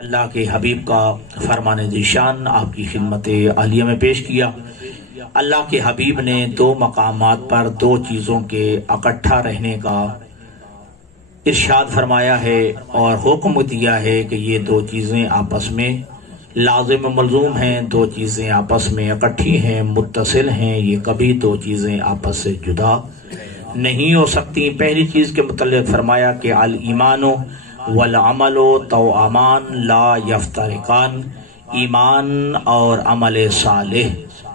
اللہ کے حبیب کا فرمان ذیشان آپ کی خدمت عالیہ میں پیش کیا۔ اللہ کے حبیب نے دو مقامات پر دو چیزوں کے اکٹھا رہنے کا ارشاد فرمایا ہے اور حکم دیا ہے کہ یہ دو چیزیں آپس میں لازم و ملزوم ہیں، دو چیزیں آپس میں اکٹھی ہیں، متصل ہیں، یہ کبھی دو چیزیں آپس سے جدا نہیں ہو سکتی۔ پہلی چیز کے متعلق فرمایا کہ الایمان والعمل توامان لا یفترقان، ایمان اور عمل صالح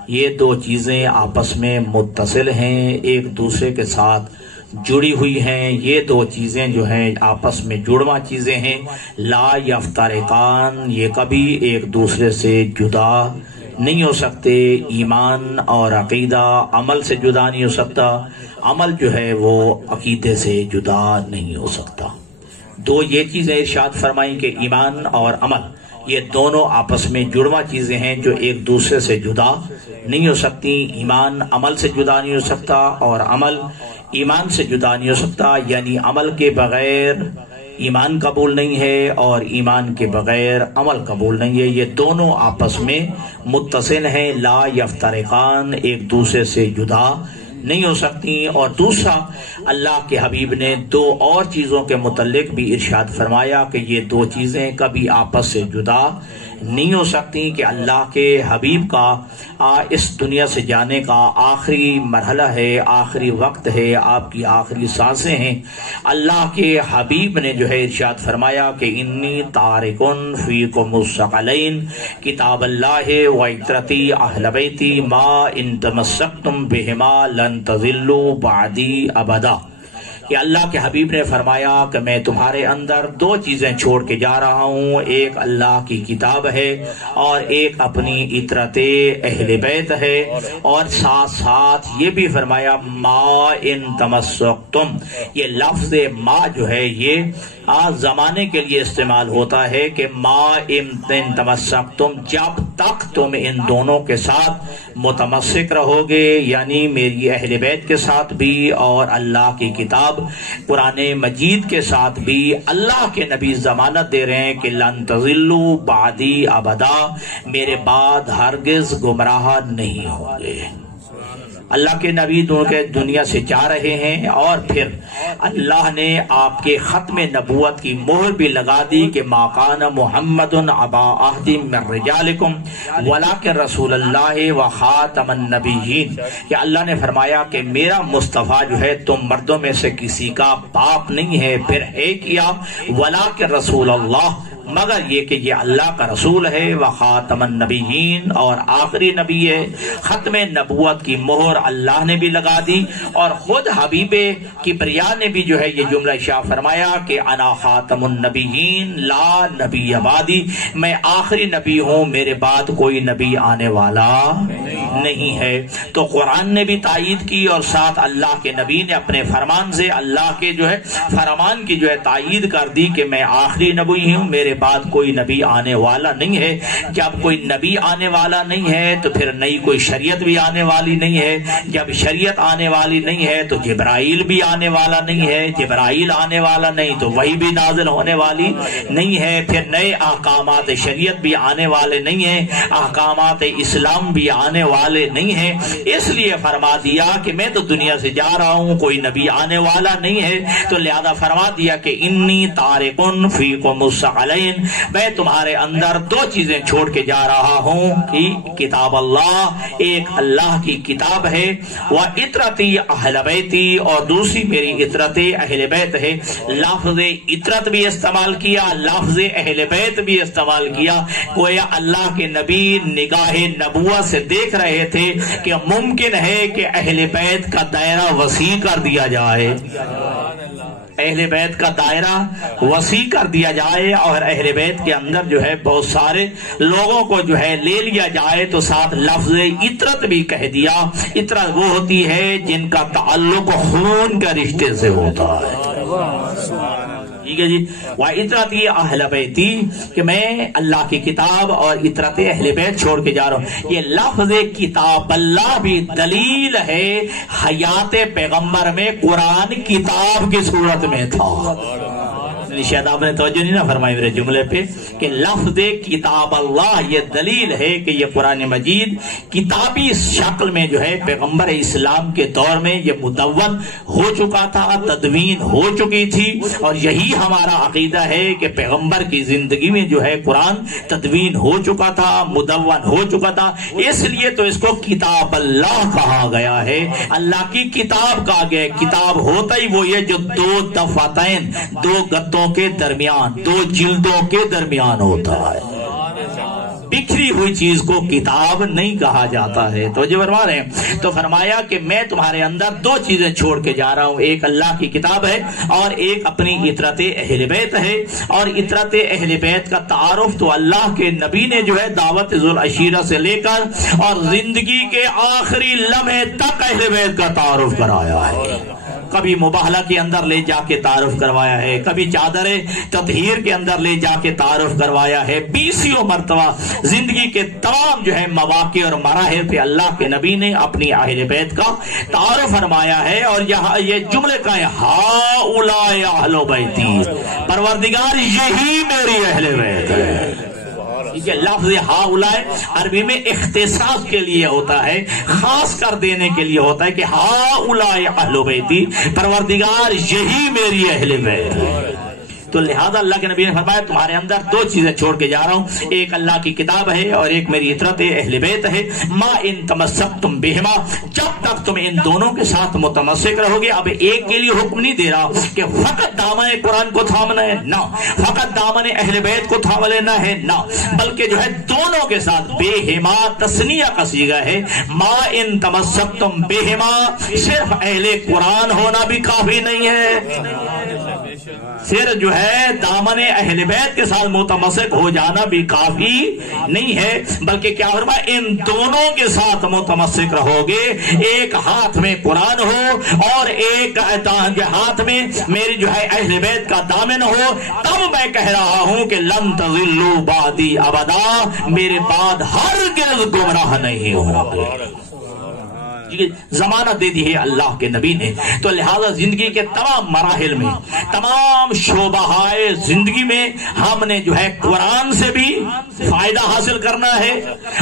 یہ دو چیزیں آپس میں متصل ہیں، ایک دوسرے کے ساتھ جڑی ہوئی ہیں۔ یہ دو چیزیں جو ہیں آپس میں جڑواں چیزیں ہیں، لا یفترقان، یہ کبھی ایک دوسرے سے جدا نہیں ہو سکتے۔ ایمان اور عقیدہ عمل سے جدا نہیں ہو سکتا، عمل جو ہے وہ عقیدے سے جدا نہیں ہو سکتا۔ دو یہ چیزیں ارشاد فرمائیں کہ ایمان اور عمل یہ دونوں آپس میں جڑواں چیزیں ہیں جو ایک دوسرے سے جدا نہیں ہو سکتی۔ ایمان عمل سے جدا نہیں ہو سکتا اور عمل ایمان سے جدا نہیں ہو سکتا، یعنی عمل کے بغیر ایمان قبول نہیں ہے اور ایمان کے بغیر عمل قبول نہیں ہے، یہ دونوں آپس میں متصل ہیں، لا یفترقان، ایک دوسرے سے جدا نہیں ہو سکتی۔ اور دوسرا اللہ کے حبیب نے دو اور چیزوں کے متعلق بھی ارشاد فرمایا کہ یہ دو چیزیں کبھی آپس سے جدا نہیں ہو سکتی، کہ اللہ کے حبیب کا اس دنیا سے جانے کا آخری مرحلہ ہے، آخری وقت ہے، آپ کی آخری سانسیں ہیں۔ اللہ کے حبیب نے جو ہے ارشاد فرمایا کہ انی تارکن فیکم الثقلین کتاب اللہ و عترتی اہل بیتی ما ان تمسکتم بہما لن تضلوا بعدی ابدا، کہ اللہ کے حبیب نے فرمایا کہ میں تمہارے اندر دو چیزیں چھوڑ کے جا رہا ہوں، ایک اللہ کی کتاب ہے اور ایک اپنی عترت اہل بیت ہے، اور ساتھ ساتھ یہ بھی فرمایا ما ان تمسکتم، یہ لفظ ما جو ہے یہ زمانے کے لیے استعمال ہوتا ہے کہ ما ان تمسکتم، جب تک تم ان دونوں کے ساتھ متمسک رہو گے، یعنی میری اہل بیت کے ساتھ بھی اور اللہ کی کتاب قرآن مجید کے ساتھ بھی۔ اللہ کے نبی ضمانت دے رہے ہیں کہ لن تضلوا بعدی ابدا، میرے بعد ہرگز گمراہ نہیں ہوں گے۔ اللہ کے نبی دنیا سے جا رہے ہیں اور پھر اللہ نے آپ کے ختم نبوت کی مہر بھی لگا دی کہ ما کان محمد ابا احد من رجالکم ولکن رسول اللہ و خاتم النبیین، کہ اللہ نے فرمایا کہ میرا مصطفیٰ جو ہے تم مردوں میں سے کسی کا باپ نہیں ہے، پھر ہے کیا ولکن رسول اللہ، مگر یہ کہ یہ اللہ کا رسول ہے، وخاتم النبیین، اور آخری نبی ہے۔ ختم نبوت کی مہر اللہ نے بھی لگا دی اور خود حبیب کبریا نے بھی جو ہے یہ جملہ شاہ فرمایا کہ انا خاتم النبیین لا نبی بعدی، میں آخری نبی ہوں، میرے بعد کوئی نبی آنے والا نہیں ہے۔ تو قرآن نے بھی تائید کی اور ساتھ اللہ کے نبی نے اپنے فرمان سے اللہ کے جو ہے فرمان کی جو ہے تائید کر دی کہ میں آخری نبی ہوں، میرے بعد کوئی نبی آنے والا نہیں ہے۔ جب کوئی نبی آنے والا نہیں ہے تو پھر نئی کوئی شریعت بھی آنے والی نہیں ہے، جب شریعت آنے والی نہیں ہے تو جبرائیل بھی آنے والا نہیں ہے، جبرائیل آنے والا نہیں تو وحی بھی نازل ہونے والی نہیں ہے، پھر نئے احکامات شریعت بھی آنے والے نہیں ہیں، احکامات اسلام بھی آنے والے نہیں ہیں۔ اس لیے فرما دیا کہ میں تو دنیا سے جا رہا ہوں، کوئی نبی آنے والا نہیں ہے، تو لہذا فرما دیا کہ انی تارکن فیکم الثقلین، میں تمہارے اندر دو چیزیں چھوڑ کے جا رہا ہوں، کہ کتاب اللہ، ایک اللہ کی کتاب ہے، وعترتی اہل بیتی، اور دوسری میری عترت اہل بیت ہے۔ لفظ عترت بھی استعمال کیا، لفظ اہل بیت بھی استعمال کیا، گویا اللہ کے نبی نگاہ نبوت سے دیکھ رہے تھے کہ ممکن ہے کہ اہل بیت کا دائرہ وسیع کر دیا جائے، اہل بیت کا دائرہ وسیع کر دیا جائے اور اہل بیت کے اندر جو ہے بہت سارے لوگوں کو جو ہے لے لیا جائے، تو ساتھ لفظ عترت بھی کہہ دیا۔ عترت وہ ہوتی ہے جن کا تعلق خون کا رشتے سے ہوتا ہے، ٹھیک ہے جی۔ وعترتی اہل بیتی، کہ میں اللہ کی کتاب اور عترت اہل بیت چھوڑ کے جا رہا ہوں۔ یہ لفظ کتاب اللہ بھی دلیل ہے حیات پیغمبر میں قرآن کتاب کی صورت میں تھا، شاید آپ نے توجہ نہیں نہ فرمائی میرے جملے پہ کہ لفظ کتاب اللہ یہ دلیل ہے کہ یہ قرآن مجید کتابی شکل میں جو ہے پیغمبر اسلام کے دور میں یہ مدون ہو چکا تھا، تدوین ہو چکی تھی، اور یہی ہمارا عقیدہ ہے کہ پیغمبر کی زندگی میں جو ہے قرآن تدوین ہو چکا تھا، مدون ہو چکا تھا، اس لیے تو اس کو کتاب اللہ کہا گیا ہے۔ اللہ کی کتاب کہا گیا، کتاب ہوتا ہی وہ یہ جو دو دفعتین، دو گتوں کے درمیان، دو جلدوں کے درمیان ہوتا ہے۔ بکھری ہوئی چیز کو کتاب نہیں کہا جاتا ہے۔ تو جو فرما رہے ہیں تو فرمایا کہ میں تمہارے اندر دو چیزیں چھوڑ کے جا رہا ہوں، ایک اللہ کی کتاب ہے اور ایک اپنی اطرت اہل بیت ہے۔ اور اطرت اہل بیت کا تعارف تو اللہ کے نبی نے جو ہے دعوت ذوالعشیرہ سے لے کر اور زندگی کے آخری لمحے تک اہل بیت کا تعارف کرایا ہے۔ کبھی مباہلہ کے اندر لے جا کے تعارف کروایا ہے، کبھی چادر تطہیر کے اندر لے جا کے تعارف کروایا ہے۔ 20 مرتبہ زندگی کے تمام جو ہے مواقع اور مراحل پہ اللہ کے نبی نے اپنی اہل بیت کا تعارف فرمایا ہے۔ اور یہاں یہ جملے کا ہے ہؤلاء اہل بیتی، پروردگار یہی میری اہل بیت ہے۔ یہ لفظ ہؤلاء عربی میں اختصاص کے لیے ہوتا ہے، خاص کر دینے کے لیے ہوتا ہے کہ ہؤلاء اہل بیتی، پروردگار یہی میری اہل بیت ہے۔ تو لہذا اللہ کے نبی نے فرمایا تمہارے اندر دو چیزیں چھوڑ کے جا رہا ہوں، ایک اللہ کی کتاب ہے اور ایک میری اطرت اہل بیت ہے۔ ما ان تمسکتم بہما، جب تک تم ان دونوں کے ساتھ متمسک رہو گے۔ اب ایک کے لیے حکم نہیں دے رہا کہ فقط دامن قرآن کو تھامنا ہے، نہ فقط دامن اہل بیت کو تھام لینا ہے، نہ بلکہ جو ہے دونوں کے ساتھ بہما تثنیہ کا صیغہ ہے۔ ما ان تمسکتم بہما، صرف اہل قرآن ہونا بھی کافی نہیں ہے، صرف جو ہے دامن اہل بیت کے ساتھ متمسک ہو جانا بھی کافی نہیں ہے، بلکہ کیا فرمایا ان دونوں کے ساتھ متمسک رہو گے۔ ایک ہاتھ میں قرآن ہو اور ایک ہاتھ میں میری جو ہے اہل بیت کا دامن ہو، تب میں کہہ رہا ہوں کہ لن تضلوا بعدی ابدا، میرے بعد ہرگز گمراہ نہیں ہوں گے۔ ضمانت دے دی ہے اللہ کے نبی نے۔ تو لہذا زندگی کے تمام مراحل میں، تمام شعبہائے زندگی میں ہم نے جو ہے قرآن سے بھی فائدہ حاصل کرنا ہے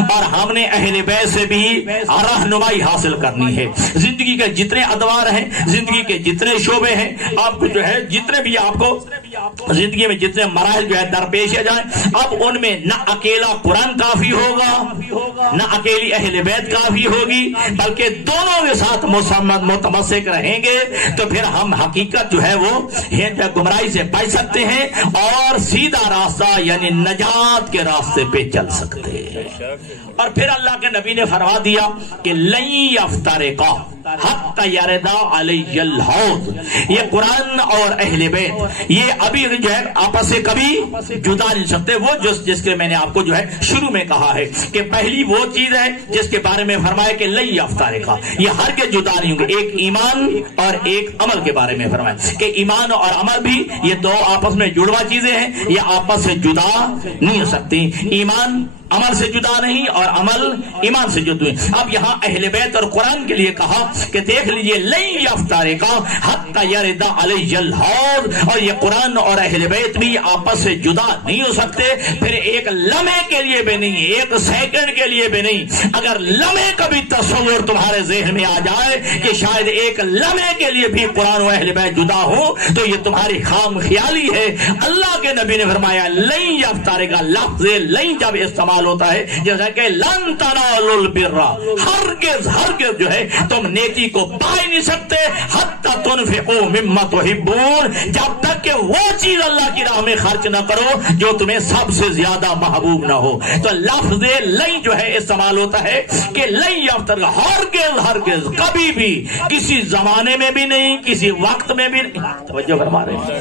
اور ہم نے اہل بیت سے بھی رہنمائی حاصل کرنی ہے۔ زندگی کے جتنے ادوار ہیں، زندگی کے جتنے شعبے ہیں، آپ کو جو ہے جتنے بھی آپ کو زندگی میں جتنے مراحل جو ہے درپیش جائیں، اب ان میں نہ اکیلا قرآن کافی ہوگا، نہ اکیلی اہل بیت کافی ہوگی، بلکہ دونوں کے ساتھ متمسک رہیں گے تو پھر ہم حقیقت جو ہے وہ گمراہی سے بچ سکتے ہیں اور سیدھا راستہ یعنی نجات کے راستے پہ چل سکتے ہیں۔ اور پھر اللہ کے نبی نے فرما دیا کہ لن یفترقا حتی یردا علی الحوض، یہ قرآن اور اہل بیت یہ ابھی جو ہے آپس سے کبھی جدا نہیں سکتے۔ وہ جس کے میں نے آپ کو جو ہے شروع میں کہا ہے کہ پہلی وہ چیز ہے جس کے بارے میں فرمایا کہ لن یفترقا، یہ ہرگز جدا نہیں ہوں گے۔ ایک ایمان اور ایک عمل کے بارے میں فرمایا کہ ایمان اور عمل بھی یہ دو آپس میں جڑوا چیزیں ہیں، یہ آپس سے جدا نہیں ہو سکتی۔ ایمان عمل سے جدا نہیں اور عمل ایمان سے جدا نہیں۔ اب یہاں اہل بیت اور قرآن کے لیے کہا کہ دیکھ لیجئے لن یفترقا حتی یردا علی الحوض، اور یہ قرآن اور اہل بیت بھی آپس سے جدا نہیں ہو سکتے، پھر ایک لمحے کے لیے بھی نہیں، ایک سیکنڈ کے لیے بھی نہیں۔ اگر لمحے کا بھی تصور تمہارے ذہن میں آ جائے کہ شاید ایک لمحے کے لیے بھی قرآن و اہل بیت جدا ہو تو یہ تمہاری خام خیالی ہے۔ اللہ کے نبی نے فرمایا لن یفترقا، لفظ لن جب استعمال ہوتا ہے جیسا کہ لن تنالوا البر، ہرگز ہرگز جو ہے تم نیکی کو پا ہی نہیں سکتے حتی تنفقوا مما تحبون، جب تک کہ وہ چیز اللہ کی راہ میں خرچ نہ کرو جو تمہیں سب سے زیادہ محبوب نہ ہو۔ تو لفظ لن جو ہے استعمال ہوتا ہے کہ لن یفترقا، ہرگز ہرگز کبھی بھی کسی زمانے میں بھی نہیں، کسی وقت میں بھی نہیں۔ توجہ فرما رہے ہیں،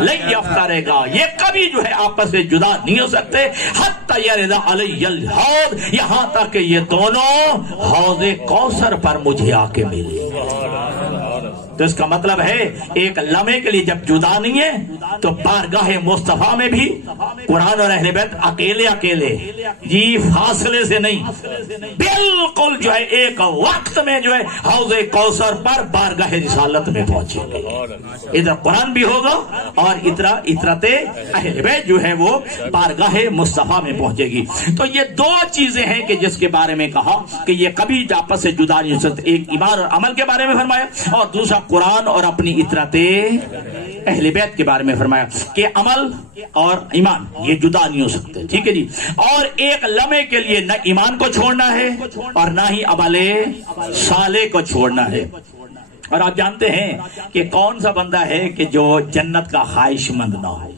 لن یفترقا یہ کبھی جو ہے آپس سے جدا نہیں ہو سکتے حتی یردا علی الحوض، یہاں تک کہ یہ دونوں حوض کوثر پر مجھے آ کے ملے۔ تو اس کا مطلب ہے ایک لمحے کے لیے جب جدا نہیں ہے تو بارگاہ مصطفیٰ میں بھی قرآن اور اہل بیت اکیلے اکیلے جی فاصلے سے نہیں، بالکل جو ہے ایک وقت میں جو ہے حوض کوثر پر بارگاہ رسالت میں پہنچے گے۔ ادھر قرآن بھی ہوگا اور اطرت اہل بیت جو ہے وہ بارگاہ مصطفیٰ میں پہنچے گی۔ تو یہ دو چیزیں ہیں کہ جس کے بارے میں کہا کہ یہ کبھی آپس سے جدا نہیں ہو سکتے، ایک ایمان اور عمل کے بارے میں فرمایا اور دوسرا قرآن اور اپنی اطرت اہل بیت کے بارے میں فرمایا کہ عمل اور ایمان یہ جدا نہیں ہو سکتے، ٹھیک ہے جی۔ اور ایک لمحے کے لیے نہ ایمان کو چھوڑنا ہے اور نہ ہی عمل صالح کو چھوڑنا ہے۔ اور آپ جانتے ہیں کہ کون سا بندہ ہے کہ جو جنت کا خواہش مند نہ ہو؟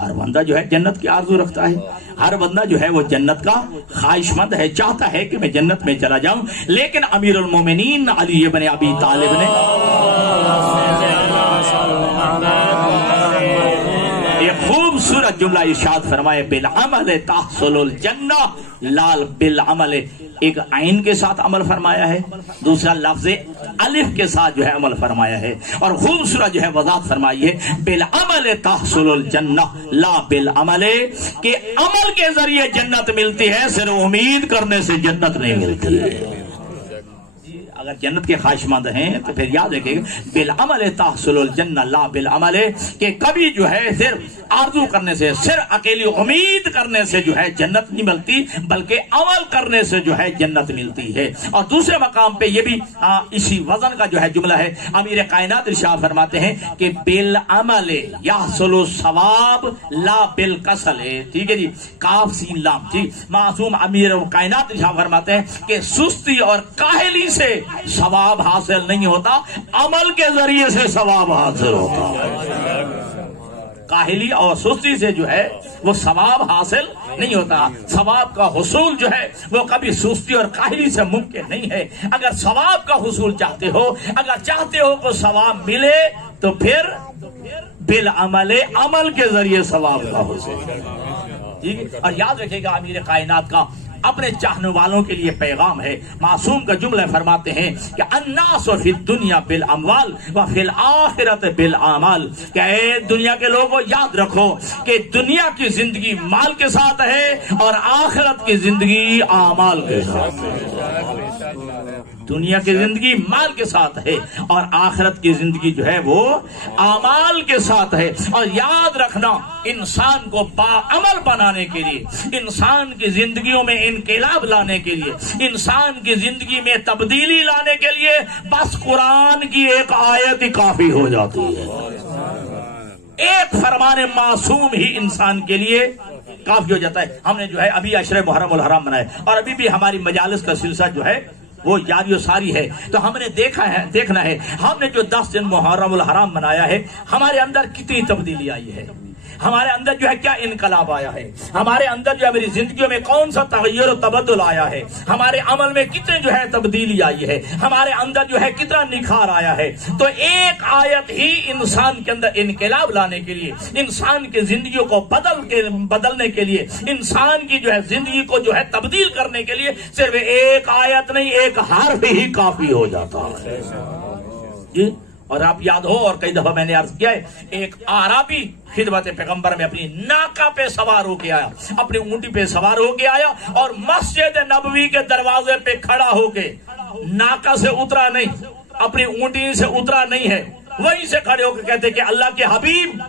ہر بندہ جو ہے جنت کی آرزو رکھتا ہے، ہر بندہ جو ہے وہ جنت کا خواہش مند ہے، چاہتا ہے کہ میں جنت میں چلا جاؤں۔ لیکن امیر المومنین علی بن ابی طالب نے ایک خوبصورت جملہ ارشاد فرمائے، بالعمل تحصل الجنہ لا بالعمل، ایک عین کے ساتھ عمل فرمایا ہے، دوسرا لفظ الف کے ساتھ جو ہے عمل فرمایا ہے، اور خوبصورت جو ہے وضاحت فرمائی ہے بالعمل تحصل الجنہ لا بالعمل، کہ عمل کے ذریعے جنت ملتی ہے، صرف امید کرنے سے جنت نہیں ملتی ہے۔ اگر جنت کے خواہش مند ہیں تو پھر یاد رکھیں بالعمل تحصل الجنہ لا بالعمل، کہ کبھی جو ہے صرف آرزو کرنے سے، صرف اکیلی امید کرنے سے جو ہے جنت نہیں ملتی، بلکہ عمل کرنے سے جو ہے جنت ملتی ہے۔ اور دوسرے مقام پہ یہ بھی اسی وزن کا جو ہے جملہ ہے، امیر کائنات ارشاد فرماتے ہیں کہ بالعمل یحصل الثواب لا بالکسل، ٹھیک ہے جی، کاف سین لام، ٹھیک۔ معصوم امیر کائنات ارشاد فرماتے ہیں کہ سستی اور کاہلی سے ثواب حاصل نہیں ہوتا، عمل کے ذریعے سے ثواب حاصل ہوتا ہے۔ کاہلی اور سستی سے جو ہے وہ ثواب حاصل نہیں ہوتا، ثواب کا حصول جو ہے وہ کبھی سستی اور کاہلی سے ممکن نہیں ہے۔ اگر ثواب کا حصول چاہتے ہو، اگر چاہتے ہو کہ ثواب ملے تو پھر بالعمل، عمل کے ذریعے ثواب کا حصول، ٹھیک ہے۔ اور یاد رکھے گا امیر کائنات کا اپنے چاہنے والوں کے لیے پیغام ہے، معصوم کا جملہ فرماتے ہیں کہ الناس فی الدنیا بالاموال وفی الآخرۃ بالاعمال، کہ اے دنیا کے لوگوں یاد رکھو کہ دنیا کی زندگی مال کے ساتھ ہے اور آخرت کی زندگی اعمال کے ساتھ ہے۔ دنیا کی زندگی مال کے ساتھ ہے اور آخرت کی زندگی جو ہے وہ اعمال کے ساتھ ہے۔ اور یاد رکھنا انسان کو باعمل بنانے کے لیے، انسان کی زندگیوں میں انقلاب لانے کے لیے، انسان کی زندگی میں تبدیلی لانے کے لیے بس قرآن کی ایک آیت ہی کافی ہو جاتی ہے، ایک فرمان معصوم ہی انسان کے لیے کافی ہو جاتا ہے۔ ہم نے جو ہے ابھی عشر محرم الحرام منائے اور ابھی بھی ہماری مجالس کا سلسلہ جو ہے وہ جاری و ساری ہے، تو ہم نے دیکھنا ہے ہم نے جو 10 دن محرم الحرام منایا ہے ہمارے اندر کتنی تبدیلی آئی ہے، ہمارے اندر جو ہے کیا انقلاب آیا ہے، ہمارے اندر جو ہے میری زندگیوں میں کون سا تغیر و تبدل آیا ہے، ہمارے عمل میں کتنے جو ہے تبدیلی آئی ہے، ہمارے اندر جو ہے کتنا نکھار آیا ہے۔ تو ایک آیت ہی انسان کے اندر انقلاب لانے کے لیے، انسان کی زندگیوں کو بدلنے کے لیے، انسان کی جو ہے زندگی کو جو ہے تبدیل کرنے کے لیے صرف ایک آیت نہیں، ایک حرف ہی کافی ہو جاتا ہے جی۔ اور آپ یاد ہو، اور کئی دفعہ میں نے عرض کیا ہے، ایک اعرابی خدمت پیغمبر میں اپنی ناکہ پہ سوار ہو کے آیا، اپنی اونٹی پہ سوار ہو کے آیا اور مسجد نبوی کے دروازے پہ کھڑا ہو کے ناکہ سے اترا نہیں، اپنی اونٹی سے اترا نہیں ہے، وہیں سے کھڑے ہو کے کہتے کہ اللہ کے حبیب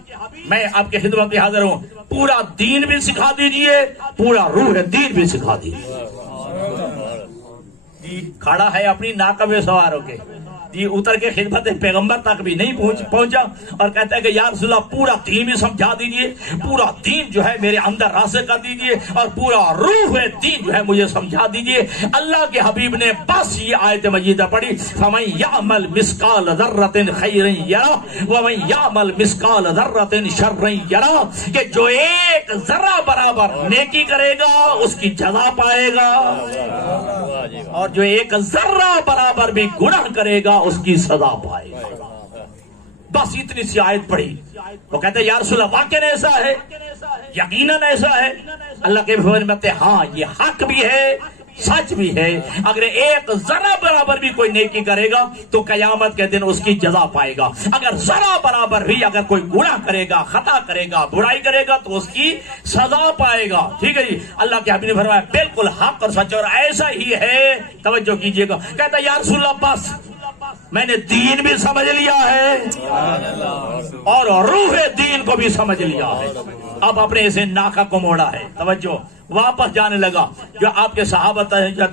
میں آپ کے خدمت میں حاضر ہوں، پورا دین بھی سکھا دیجئے، پورا روح دین بھی سکھا دیجئے۔ کھڑا ہے اپنی ناکہ پہ سوار ہو کے، یہ اتر کے خدمت پیغمبر تک بھی نہیں پہنچا اور کہتا ہے کہ یا رسول اللہ پورا دین بھی سمجھا دیجئے، پورا دین جو ہے میرے اندر راسخ کر دیجئے اور پورا روح دین جو ہے مجھے سمجھا دیجئے۔ اللہ کے حبیب نے بس یہ آیت مجیدہ پڑھی، فَمَن يَعْمَلْ مِثْقَالَ ذَرَّةٍ خَيْرًا يَرَهُ وَمَن يَعْمَلْ مِثْقَالَ ذَرَّةٍ شَرًّا يَرَهُ، کہ جو ایک ذرہ برابر نیکی کرے گا اس کی جزا پائے گا اور جو ایک ذرہ برابر بھی گناہ کرے گا اس کی سزا پائے گا۔ بس اتنی سی آیت پڑھی، وہ کہتے ہیں یا رسول اللہ واقعاً ایسا ہے، یقیناً ایسا ہے۔ اللہ کے فرماتے ہیں ہاں یہ حق بھی ہے سچ بھی ہے، اگر ایک ذرہ برابر بھی کوئی نیکی کرے گا تو قیامت کے دن اس کی جزا پائے گا، اگر ذرہ برابر بھی اگر کوئی گناہ کرے گا، خطا کرے گا، برائی کرے گا تو اس کی سزا پائے گا۔ ٹھیک ہے جی، اللہ کے حبیب نے فرمایا بالکل حق اور سچ، اور ایسا ہی ہے۔ توجہ کیجئے گا، کہتا یا رسول اللہ بس میں نے دین بھی سمجھ لیا ہے اور روح دین کو بھی سمجھ لیا ہے، اب اپنے اسے ناکا کو موڑا ہے۔ توجہ، واپس جانے لگا۔ جو آپ کے صحابہ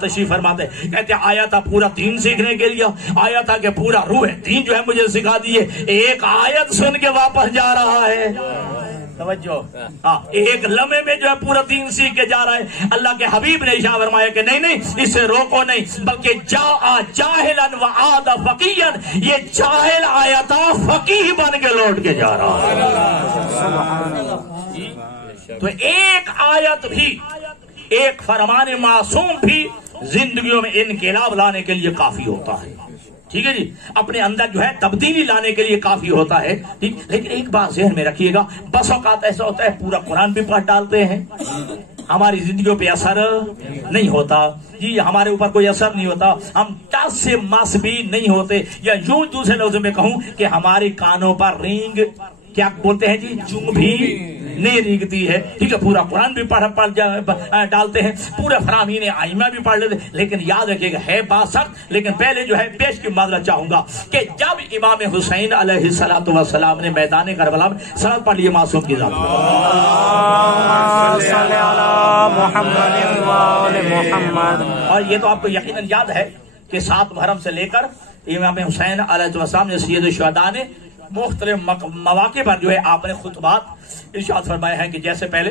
تشریف فرماتے کہتے آیا تھا پورا دین سیکھنے کے لیے، آیا تھا کہ پورا روح دین جو ہے مجھے سکھا دیے، ایک آیت سن کے واپس جا رہا ہے۔ توجہ، ہاں، ایک لمحے میں جو ہے پورا دین سیکھ کے جا رہا ہے۔ اللہ کے حبیب نے ارشاد فرمایا کہ نہیں اسے روکو نہیں، بلکہ جاء جاہلا وعاد فقیہا، یہ جاہل آیا تھا فقیہ بن کے لوٹ کے جا رہا ہے۔ تو ایک آیت بھی، ایک فرمان معصوم بھی زندگیوں میں انقلاب لانے کے لیے کافی ہوتا ہے۔ ٹھیک ہے جی، اپنے اندر جو ہے تبدیلی لانے کے لیے کافی ہوتا ہے۔ ٹھیک، لیکن ایک بات ذہن میں رکھیے گا، بس اوقات ایسا ہوتا ہے پورا قرآن بھی پڑھ ڈالتے ہیں، ہماری زندگیوں پہ اثر نہیں ہوتا جی، ہمارے اوپر کوئی اثر نہیں ہوتا، ہم ٹس سے مس بھی نہیں ہوتے، یا یوں دوسرے لفظ میں کہوں کہ ہمارے کانوں پر رینگ کیا بولتے ہیں جی، چونگ بھی نہیں ریگتی ہے۔ ٹھیک ہے، پورا قرآن بھی پڑھ ڈالتے ہیں، پورا فرامین آئمہ بھی پڑھ لیتے ہیں، لیکن یاد رکھیے گا ہے بات سخت، لیکن پہلے جو ہے پیش کی معذرت چاہوں گا کہ جب امام حسین علیہ السلام نے میدان کربلا میں صلوات پڑھ لیے معصوم کی ذات پر، اور یہ تو آپ کو یقیناً یاد ہے کہ 7 محرم سے لے کر امام حسین علیہ السلام نے سید الشہداء نے مختلف مواقع پر جو ہے آپ نے خطبات ارشاد فرمائے ہیں کہ جیسے پہلے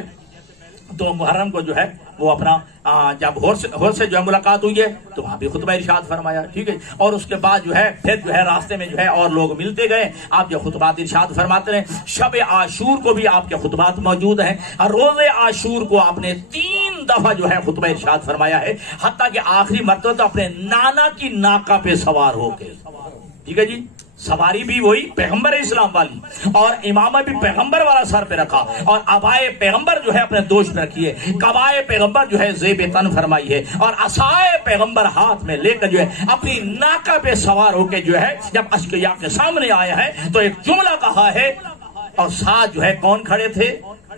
2 محرم کو جو ہے وہ اپنا جب ہور سے جو ہے ملاقات ہوئی ہے تو وہاں بھی خطبہ ارشاد فرمایا۔ ٹھیک ہے، اور اس کے بعد جو ہے پھر جو ہے راستے میں جو ہے اور لوگ ملتے گئے، آپ جو خطبات ارشاد فرماتے رہے۔ شب عاشور کو بھی آپ کے خطبات موجود ہیں، اور روز عاشور کو آپ نے 3 دفعہ جو ہے خطبہ ارشاد فرمایا ہے، حتیٰ کہ آخری مرتبہ تو اپنے نانا کی ناکہ پہ سوار ہو کے۔ ٹھیک ہے جی، سواری بھی وہی پیغمبر اسلام والی، اور امامہ بھی پیغمبر والا سر پہ رکھا، اور عبائے پیغمبر جو ہے اپنے دوش میں رکھی ہے، قبائے پیغمبر جو ہے زیب تن فرمائی ہے، اور عصائے پیغمبر ہاتھ میں لے کر جو ہے اپنی ناکہ پہ سوار ہو کے جو ہے جب اشقیاء کے سامنے آیا ہے تو ایک جملہ کہا ہے، اور ساتھ جو ہے کون کھڑے تھے؟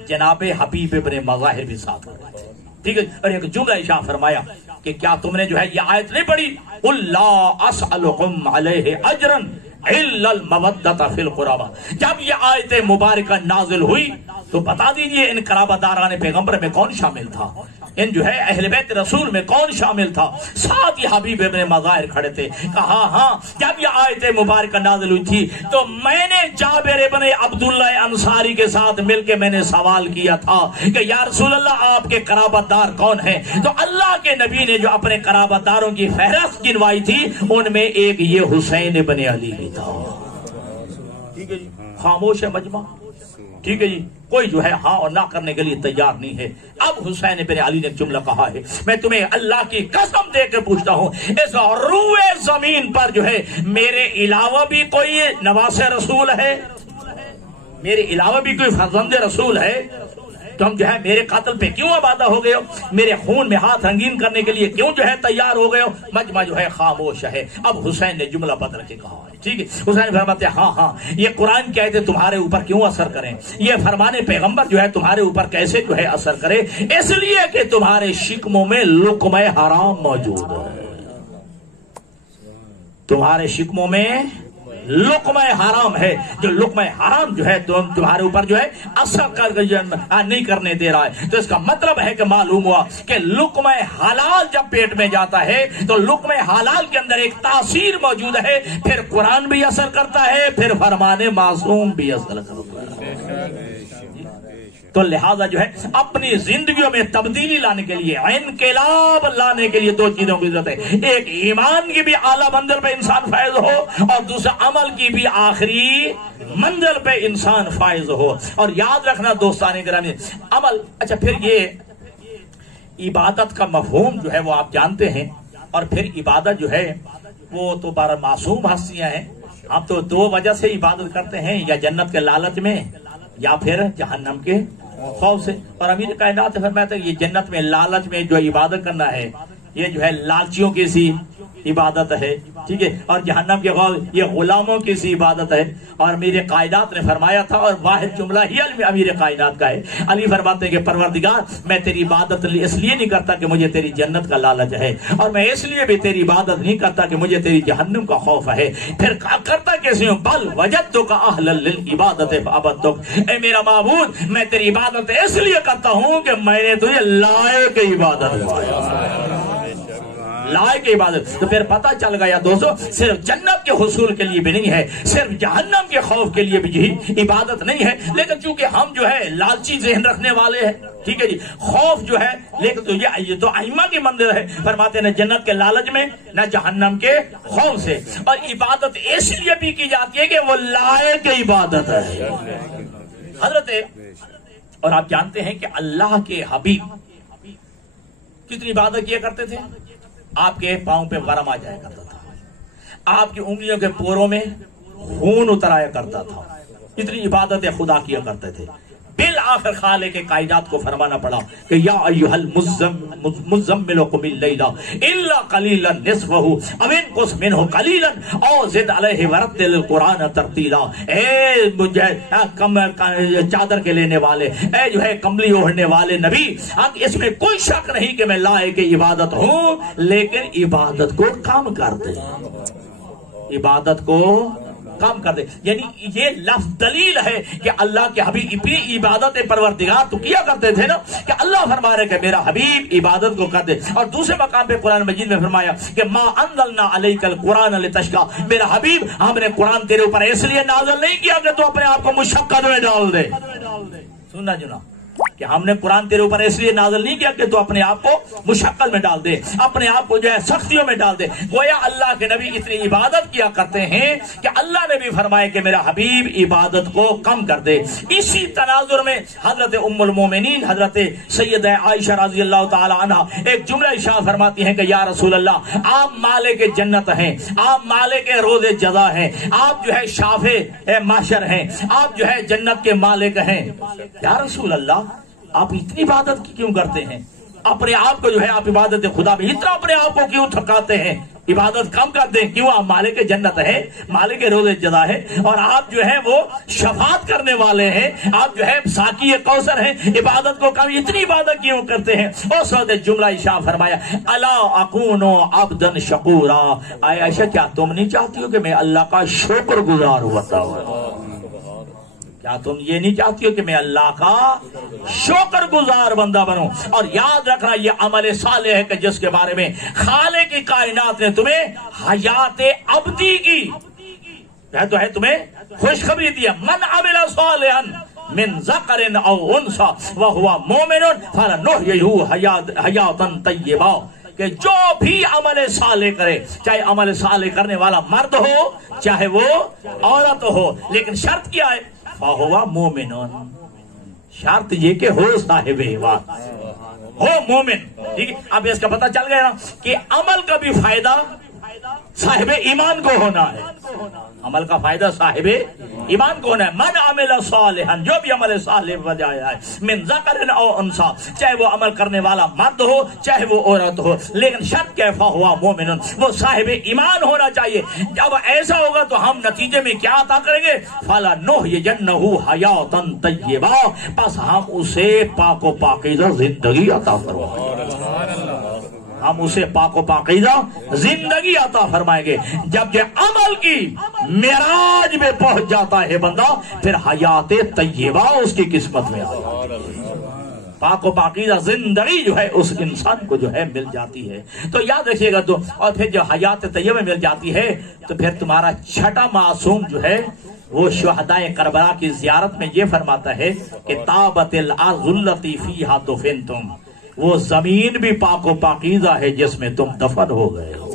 جناب حبیب ابن مظاہر بھی ساتھ کھڑے تھے۔ ٹھیک ہے، اور ایک جملہ ارشاد فرمایا کہ کیا تم نے جو ہے یہ آیت نہیں پڑھی، قل لا اسألکم علیہ اجرا الا المودۃ فی القربى؟ جب یہ آیت مبارکہ نازل ہوئی تو بتا دیجئے ان قرابہ داران پیغمبر میں کون شامل تھا، ان جو ہے اہل بیت رسول میں کون شامل تھا؟ ساتھ ہی حبیب ابن مظاہر کھڑے تھے۔ کہا ہاں، جب یہ آیت مبارکہ نازل ہوئی تھی تو میں نے جابر ابن عبداللہ انصاری کے ساتھ مل کے میں نے سوال کیا تھا کہ یا رسول اللہ آپ کے قرابت دار کون ہیں؟ تو اللہ کے نبی نے جو اپنے قرابت داروں کی فہرست گنوائی تھی ان میں ایک یہ حسین ابن علی بھی تھا۔ ٹھیک ہے جی، خاموش ہے مجمع۔ ٹھیک ہے جی، کوئی جو ہے ہاں اور نہ کرنے کے لیے تیار نہیں ہے۔ اب حسین ابن علی نے جملہ کہا ہے، میں تمہیں اللہ کی قسم دے کے پوچھتا ہوں، اس روئے زمین پر جو ہے میرے علاوہ بھی کوئی نواس رسول ہے؟ میرے علاوہ بھی کوئی فرزند رسول ہے؟ تم جو ہے میرے قتل پہ کیوں آبادہ ہو گئے ہو؟ میرے خون میں ہاتھ رنگین کرنے کے لیے کیوں جو ہے تیار ہو گئے ہو؟ مجمع جو ہے خاموش ہے۔ اب حسین نے جملہ بدل کے کہا ہے، ٹھیک ہے، حسین فرماتے ہیں ہاں یہ قرآن کی آیتیں تمہارے اوپر کیوں اثر کریں، یہ فرمان پیغمبر جو ہے تمہارے اوپر کیسے جو ہے اثر کرے؟ اس لیے کہ تمہارے شکموں میں لقمہ حرام موجود ہے، تمہارے شکموں میں لقمہ حرام ہے، جو لقمہ حرام جو ہے تمہارے اوپر جو ہے اثر نہیں کرنے دے رہا ہے۔ تو اس کا مطلب ہے کہ معلوم ہوا کہ لقمہ حلال جب پیٹ میں جاتا ہے تو لقمہ حلال کے اندر ایک تاثیر موجود ہے، پھر قرآن بھی اثر کرتا ہے، پھر فرمان معصوم بھی اثر کرتا ہے۔ تو لہذا جو ہے اپنی زندگیوں میں تبدیلی لانے کے لیے، انقلاب لانے کے لیے 2 چیزوں کی ضرورت ہے، ایک ایمان کی بھی اعلیٰ منزل پہ انسان فائز ہو، اور دوسرا عمل کی بھی آخری منزل پہ انسان فائز ہو۔ اور یاد رکھنا دوستان گرامی، عمل، اچھا پھر یہ عبادت کا مفہوم جو ہے وہ آپ جانتے ہیں، اور پھر عبادت جو ہے وہ تو بارہ معصوم ہستیاں ہیں، آپ تو 2 وجہ سے عبادت کرتے ہیں، یا جنت کے لالچ میں یا پھر جہنم کے خوف سے۔ اور امیر کائنات فرماتے ہیں یہ جنت میں لالچ میں جو عبادت کرنا ہے یہ جو ہے لالچیوں کی سی عبادت ہے، ٹھیک ہے، اور جہنم کے خوف یہ غلاموں کی سی عبادت ہے۔ اور میرے قائدات نے فرمایا تھا، اور واحد جملہ ہی امیر قائدات کا ہے، علی فرماتے ہیں کہ پروردگار میں تیری عبادت اس لیے نہیں کرتا کہ مجھے تیری جنت کا لالچ ہے، اور میں اس لیے بھی تیری عبادت نہیں کرتا کہ مجھے تیری جہنم کا خوف ہے، پھر کرتا کیسے ہوں؟ بل وجدتک اہلا للعبادت فعبدتک، اے میرا معبود میں تیری عبادت اس لیے کرتا ہوں کہ میں نے تجھے لائق عبادت لائق عبادت۔ تو پھر پتہ چل گیا دوستو، صرف جنت کے حصول کے لیے بھی نہیں ہے، صرف جہنم کے خوف کے لیے بھی عبادت نہیں ہے، لیکن چونکہ ہم جو ہے لالچی ذہن رکھنے والے ہیں، ٹھیک ہے جی، خوف جو ہے، لیکن یہ تو ائمہ کی منزل ہے، فرماتے ہیں نہ جنت کے لالچ میں نہ جہنم کے خوف سے، اور عبادت اس لیے بھی کی جاتی ہے کہ وہ لائق عبادت ہے حضرت۔ اور آپ جانتے ہیں کہ اللہ کے حبیب کتنی عبادت کیا کرتے تھے؟ آپ کے پاؤں پہ ورم آ جایا کرتا تھا، آپ کی انگلیوں کے پوروں میں خون اترایا کرتا تھا، اتنی عبادت خدا کیا کرتے تھے۔ بالآخر خالق کے کائنات کو فرمانا پڑا کہ یا ایھا المزمل قم اللیل الا قلیلا نصفہ او انقص منہ قلیلا او زد علیہ ورتل القرآن ترتیلا۔ اے چادر کے لینے والے، اے جو ہے کملی اوڑھنے والے نبی، اس میں کوئی شک نہیں کہ میں لائق عبادت ہوں، لیکن عبادت کو کم کر دے، عبادت کو کام کر دے۔ یعنی یہ لفظ دلیل ہے کہ اللہ کے حبیب اپنی عبادت پروردگار تو کیا کرتے تھے نا، کہ اللہ فرما رہے کہ میرا حبیب عبادت کو کر دے۔ اور دوسرے مقام پہ قرآن مجید میں فرمایا کہ ما انزلنا علیک القرآن لتشقی، میرا حبیب ہم نے قرآن تیرے اوپر اس لیے نازل نہیں کیا کہ تو اپنے آپ کو مشقت میں ڈال دے۔ سننا جنا کہ ہم نے قرآن تیرے اوپر اس لیے نازل نہیں کیا کہ تو اپنے آپ کو مشقت میں ڈال دے، اپنے آپ کو جو ہے سختیوں میں ڈال دے۔ گویا اللہ کے نبی اتنی عبادت کیا کرتے ہیں کہ اللہ نے بھی فرمایا کہ میرا حبیب عبادت کو کم کر دے۔ اسی تناظر میں حضرت ام المومنین حضرت سیدہ عائشہ رضی اللہ تعالی عنہ ایک جملہ ارشاد فرماتی ہیں کہ یا رسول اللہ، آپ مالک جنت ہیں، آپ مالک روز جزا ہیں، آپ جو ہے شافع محشر ہیں، آپ جو ہے جنت کے مالک ہیں۔ یا رسول اللہ آپ اتنی عبادت کیوں کرتے ہیں؟ اپنے آپ کو جو ہے آپ عبادت خدا میں اتنا اپنے آپ کو کیوں تھکاتے ہیں؟ عبادت کم کر دیں، کیوں؟ آپ مالک جنت ہے، مالک روز جزا ہے، اور آپ جو ہے وہ شفاعت کرنے والے ہیں، آپ جو ہے ساقی کوثر ہیں، عبادت کو کم اتنی عبادت کیوں کرتے ہیں؟ اس وقت جملہ ارشاد فرمایا الا اکون عبدا شکورا، اے عائشہ کیا تم نہیں چاہتی ہو کہ میں اللہ کا شکر گزار ہوتا ہوں؟ کیا تم یہ نہیں چاہتی ہو کہ میں اللہ کا شکر گزار بندہ بنوں؟ اور یاد رکھنا یہ عمل صالح ہے کہ جس کے بارے میں خالق کی کائنات نے تمہیں حیات ابدی کی تو ہے تمہیں خوشخبری دیا، من عمل صالحا من ذکر او انثى وهو مؤمن فلنحییہ حیاتا طیبہ، کہ جو بھی عمل صالح کرے، چاہے عمل صالح کرنے والا مرد ہو چاہے وہ عورت ہو، لیکن شرط کیا ہے؟ فَهُوَ مُؤْمِنٌ، شرط یہ کہ ہو صاحب ایمان، ہو مومن، ٹھیک ہے۔ اب اس کا پتہ چل گیا نا کہ عمل کا بھی فائدہ صاحب ایمان کو ہونا ہے، عمل کا فائدہ صاحب ایمان کو ہونا ہے۔ من عمل صالحا، جو بھی عمل صالح بجایا ہے، من ذکر او انثى، چاہے وہ عمل کرنے والا مرد ہو چاہے وہ عورت ہو، لیکن شرط کیا ہے؟ فہو مومن، وہ صاحب ایمان ہونا چاہیے۔ جب ایسا ہوگا تو ہم نتیجے میں کیا عطا کریں گے؟ فلنحیینہ حیاتا طیبہ، پس ہم اسے پاک و پاکیزہ زندگی عطا فرمائیں گے، ہم اسے پاک و پاکیزہ زندگی عطا فرمائیں گے۔ جب یہ عمل کی معراج میں پہنچ جاتا ہے بندہ، پھر حیات طیبہ اس کی قسمت میں آتا ہے، پاک و پاکیزہ زندگی جو ہے اس انسان کو جو ہے مل جاتی ہے۔ تو یاد رکھیے گا تو، اور پھر جو حیات طیبہ مل جاتی ہے تو پھر تمہارا چھٹا معصوم جو ہے وہ شہدائے کربلا کی زیارت میں یہ فرماتا ہے کہ طابت الارض التی فیہا دفنتم، وہ زمین بھی پاک و پاکیزہ ہے جس میں تم دفن ہو گئے ہو،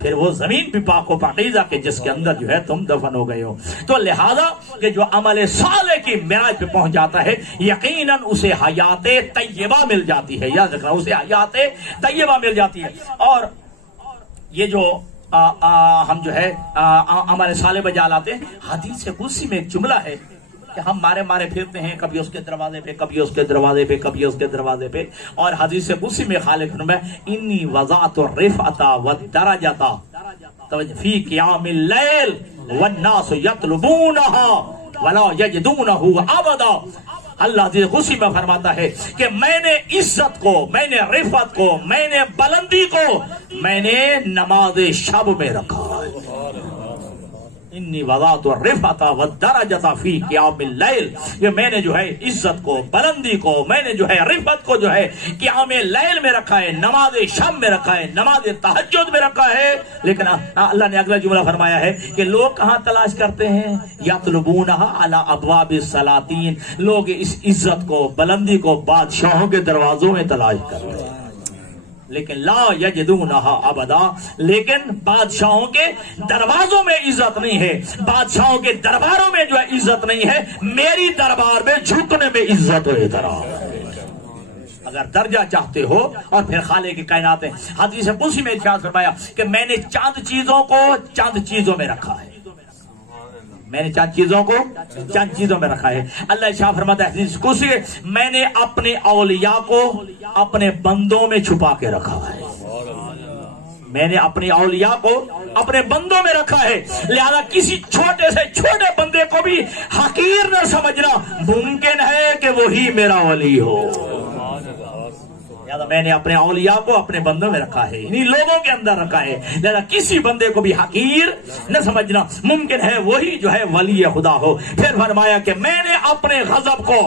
پھر وہ زمین بھی پاک و پاکیزہ کے جس کے اندر جو ہے تم دفن ہو گئے ہو۔ تو لہذا کہ جو عمل صالح کی معراج پہ پہنچ جاتا ہے یقیناً اسے حیات طیبہ مل جاتی ہے، یاد رکھنا اسے حیات طیبہ مل جاتی ہے۔ اور یہ جو ہم جو ہے عمل صالح بجا لاتے ہیں، حدیث قدسی میں ایک جملہ ہے کہ ہم مارے مارے پھرتے ہیں، کبھی اس کے دروازے پہ، کبھی اس کے دروازے پہ، کبھی اس کے دروازے پہ. اور حدیث قدسی میں خالق فرمایا انی وضعت الرفعۃ والدرجۃ فی قیام اللیل والناس یطلبونها ولا یجدونها ابدا. اللہ عزیز خوشی میں فرماتا ہے کہ میں نے عزت کو، میں نے رفعت کو، میں نے بلندی کو میں نے نماز شب میں رکھا ہے. انی وضعت الرفعۃ والدرجۃ فی قیام اللیل، یہ میں نے جو ہے عزت کو، بلندی کو، میں نے جو ہے رفعت کو جو ہے قیام اللیل میں رکھا ہے، نماز شب میں رکھا ہے، نماز تہجد میں رکھا ہے. لیکن اللہ نے اگلا جملہ فرمایا ہے کہ لوگ کہاں تلاش کرتے ہیں؟ یطلبونها علی ابواب السلاطین، لوگ اس عزت کو، بلندی کو بادشاہوں کے دروازوں میں تلاش کرتے ہیں. لیکن لا یجدونہا ابدا، لیکن بادشاہوں کے دروازوں میں عزت نہیں ہے، بادشاہوں کے درباروں میں جو ہے عزت نہیں ہے، میری دربار میں جھکنے میں عزت و احترام. اگر درجہ چاہتے ہو اور پھر خالق کی کائنات ہے. حدیث قدسی میں ارشاد فرمایا کہ میں نے چند چیزوں کو چند چیزوں میں رکھا ہے، میں نے چند چیزوں کو چند چیزوں میں رکھا ہے. اللہ شاہ فرماتا ہے حدیث قدسی میں نے اپنے اولیاء کو اپنے بندوں میں چھپا کے رکھا ہے، میں نے اپنی اولیاء کو اپنے بندوں میں رکھا ہے. لہذا کسی چھوٹے سے چھوٹے بندے کو بھی حقیر نہ سمجھنا، ممکن ہے کہ وہی میرا ولی ہو. میں نے اپنے اولیاء کو اپنے بندوں میں رکھا ہے، انہی لوگوں کے اندر رکھا ہے. لہذا کسی بندے کو بھی حقیر نہ سمجھنا، ممکن ہے وہی جو ہے ولی خدا ہو. پھر فرمایا کہ میں نے اپنے غضب کو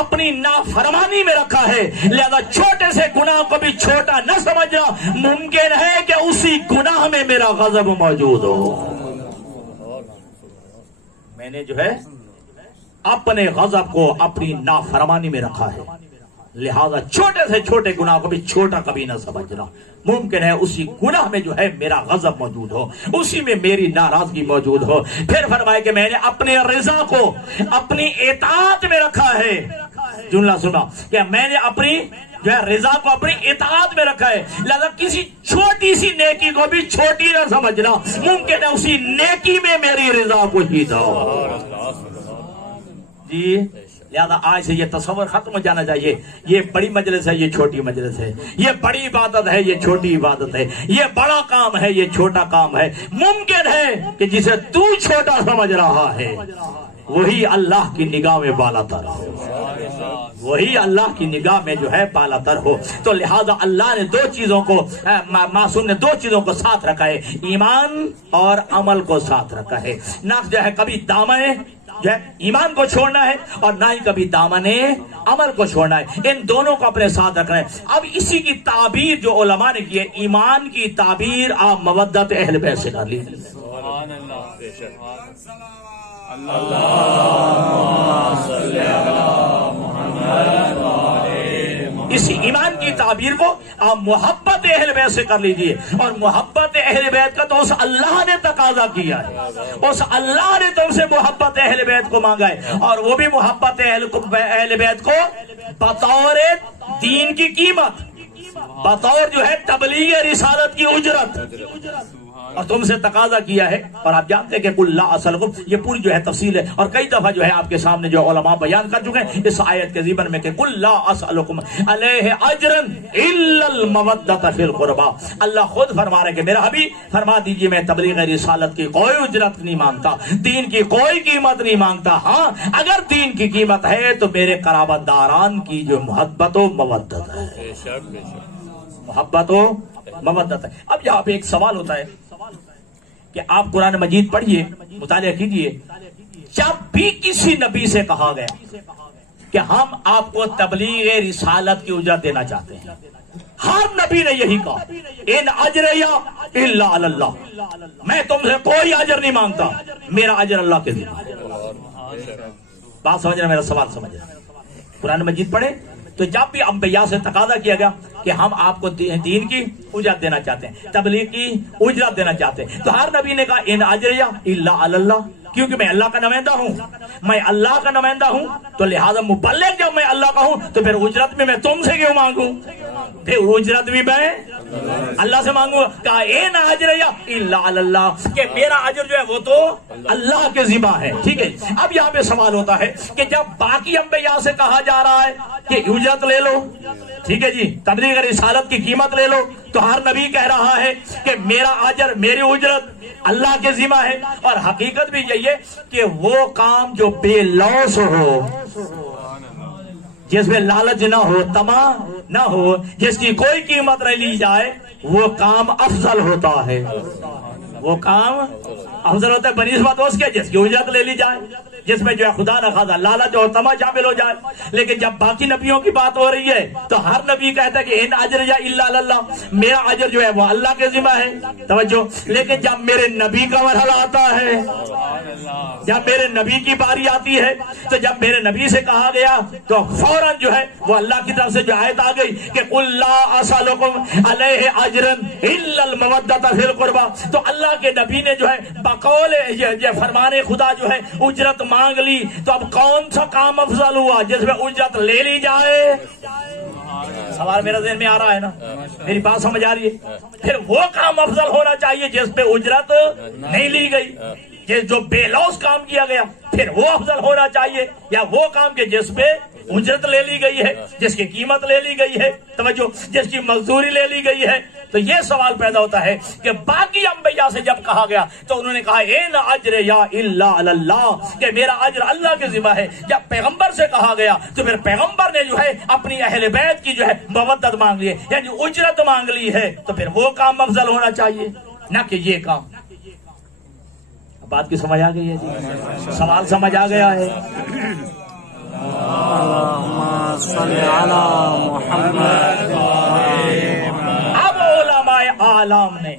اپنی نافرمانی میں رکھا ہے، لہذا چھوٹے سے گناہ کو بھی چھوٹا نہ سمجھنا، ممکن ہے کہ اسی گناہ میں میرا غضب موجود ہو. میں نے جو ہے اپنے غضب کو اپنی نافرمانی میں رکھا ہے، لہذا چھوٹے سے چھوٹے گناہ کو بھی چھوٹا کبھی نہ سمجھنا، ممکن ہے اسی گناہ میں جو ہے میرا غضب موجود ہو، اسی میں میری ناراضگی موجود ہو. پھر فرمائے کہ میں نے اپنے رضا کو اپنی اطاعت میں رکھا ہے. جملہ سنا کہ میں نے اپنی جو ہے رضا کو اپنی اطاعت میں رکھا ہے، لہذا کسی چھوٹی سی نیکی کو بھی چھوٹی نہ سمجھنا، ممکن ہے اسی نیکی میں میری رضا کو جیتا ہو. جی لہذا آج سے یہ تصور ختم ہو جانا چاہیے، یہ بڑی مجلس ہے، یہ چھوٹی مجلس ہے، یہ بڑی عبادت ہے، یہ چھوٹی عبادت ہے، یہ بڑا کام ہے، یہ چھوٹا کام ہے. ممکن ہے کہ جسے تو چھوٹا سمجھ رہا ہے وہی اللہ کی نگاہ میں بالا تر ہو، وہی اللہ کی نگاہ میں جو ہے بالا تر ہو. تو لہذا اللہ نے دو چیزوں کو، معصوم نے دو چیزوں کو ساتھ رکھا ہے، ایمان اور عمل کو ساتھ رکھا ہے. نہ جو ہے کبھی دامن جو ہے ایمان کو چھوڑنا ہے اور نہ ہی کبھی دامن عمل کو چھوڑنا ہے، ان دونوں کو اپنے ساتھ رکھنا ہے. اب اسی کی تعبیر جو علماء نے کی ہے، ایمان کی تعبیر آپ مودت اہل بیت سے کر لیجیے. اسی ایمان کی تعبیر کو آپ محبت اہل بیت سے کر لیجئے، اور محبت اہل بیت کا تو اس اللہ نے تقاضا کیا ہے، اس اللہ نے تم سے محبت اہل بیت کو مانگا ہے، اور وہ بھی محبت اہل بیت کو بطور دین کی قیمت، بطور جو ہے تبلیغ رسالت کی اجرت، اور تم سے تقاضا کیا ہے. اور آپ جانتے ہیں کہ قل لا اسألکم، یہ پوری جو ہے تفصیل ہے، اور کئی دفعہ جو ہے آپ کے سامنے جو علماء بیان کر چکے ہیں اس آیت کے ضمن میں کہ قل لا اسألکم علیہ اجرا الا المودۃ فی القربى. اللہ خود فرما رہے کہ میرا حبیب فرما دیجئے میں تبلیغ رسالت کی کوئی اجرت نہیں مانگتا، دین کی کوئی قیمت نہیں مانگتا. ہاں اگر دین کی قیمت ہے تو میرے قرابت داران کی جو محبت و مودت ہے، محبت و مودت ہے. اب یہاں پہ ایک سوال ہوتا ہے کہ آپ قرآن مجید پڑھیے، مطالعہ کیجئے، جب بھی کسی نبی سے کہا گیا کہ ہم آپ کو تبلیغ رسالت کی اجرت دینا چاہتے ہیں، ہر نبی نے یہی کہا ان اجریہ الا علی اللہ، میں تم سے کوئی اجر نہیں مانگتا، میرا اجر اللہ کے ذمہ. بات سمجھ رہے، میرا سوال سمجھ رہے. قرآن مجید پڑھے تو جب بھی انبیاء سے تقاضا کیا گیا کہ ہم آپ کو دین کی اجرت دینا چاہتے ہیں، تبلیغ کی اجرت دینا چاہتے ہیں، تو ہر نبی نے کہا ان اجریہ الا علی اللہ، کیونکہ میں اللہ کا نمائندہ ہوں، میں اللہ کا نمائندہ ہوں، تو لہذا مبلغ جب میں اللہ کا ہوں تو پھر اجرت میں تم سے کیوں مانگوں، پھر اجرت بھی میں اللہ سے مانگوں گا. کہا این اجر یا الا علی اللہ کہ میرا اجر جو ہے وہ تو اللہ کے ذمہ ہے. ٹھیک ہے. اب یہاں پہ سوال ہوتا ہے کہ جب باقی انبیاء سے کہا جا رہا ہے کہ اجرت لے لو, ٹھیک ہے جی, تبلیغ رسالت کی قیمت لے لو, تو ہر نبی کہہ رہا ہے کہ میرا اجر میری اجرت اللہ کے ذمہ ہے. اور حقیقت بھی یہی ہے کہ وہ کام جو بے لوث ہو, جس میں لالچ نہ ہو, طمع نہ ہو, جس کی کوئی قیمت نہ لی جائے, وہ کام افضل ہوتا ہے. وہ کام افضل ہوتا ہے بنسبت اس کے جس کی اجرت لے لی جائے, جس میں جو ہے خدا نہ خدا لالچ اور طمع شامل ہو جائے. لیکن جب باقی نبیوں کی بات ہو رہی ہے تو ہر نبی کہتا ہے کہ ان اجر یا الا اللہ, میرا اجر جو ہے وہ اللہ کے ذمہ ہے. توجہ. لیکن جب میرے نبی کا مرحلہ آتا ہے, جب میرے نبی کی باری آتی ہے, تو جب میرے نبی سے کہا گیا تو فوراً جو ہے وہ اللہ کی طرف سے جو آیت آ گئی کہ قل لا اسالکم علیہ اجرا الا المودۃ فی القربى. تو اللہ کے نبی نے جو ہے بقول فرمان خدا جو ہے اجرت مانگ لی. تو اب کون سا کام افضل ہوا جس میں اجرت لے لی جائے؟ سوال میرے ذہن میں آ رہا ہے نا, میری بات سمجھ آ رہی ہے؟ پھر وہ کام افضل ہونا چاہیے جس پہ اجرت نہیں لی گئی, جو بے لوث کام کیا گیا, پھر وہ افضل ہونا چاہیے, یا وہ کام کے جس پہ اجرت لے لی گئی ہے, جس کی قیمت لے لی گئی ہے, توجہ, جس کی مزدوری لے لی گئی ہے. تو یہ سوال پیدا ہوتا ہے کہ باقی انبیاء سے جب کہا گیا تو انہوں نے کہا این اجر یا الا علی اللہ کہ میرا اجر اللہ کے ذمہ ہے. جب پیغمبر سے کہا گیا تو پھر پیغمبر نے جو ہے اپنی اہل بیت کی جو ہے مودت مانگ لی ہے, یعنی اجرت مانگ لی ہے. تو پھر وہ کام افضل ہونا چاہیے نہ کہ یہ کام. بات کی سمجھ آ گئی ہے جی؟ سوال سمجھ آ گیا ہے؟ اب علماء اعلام نے,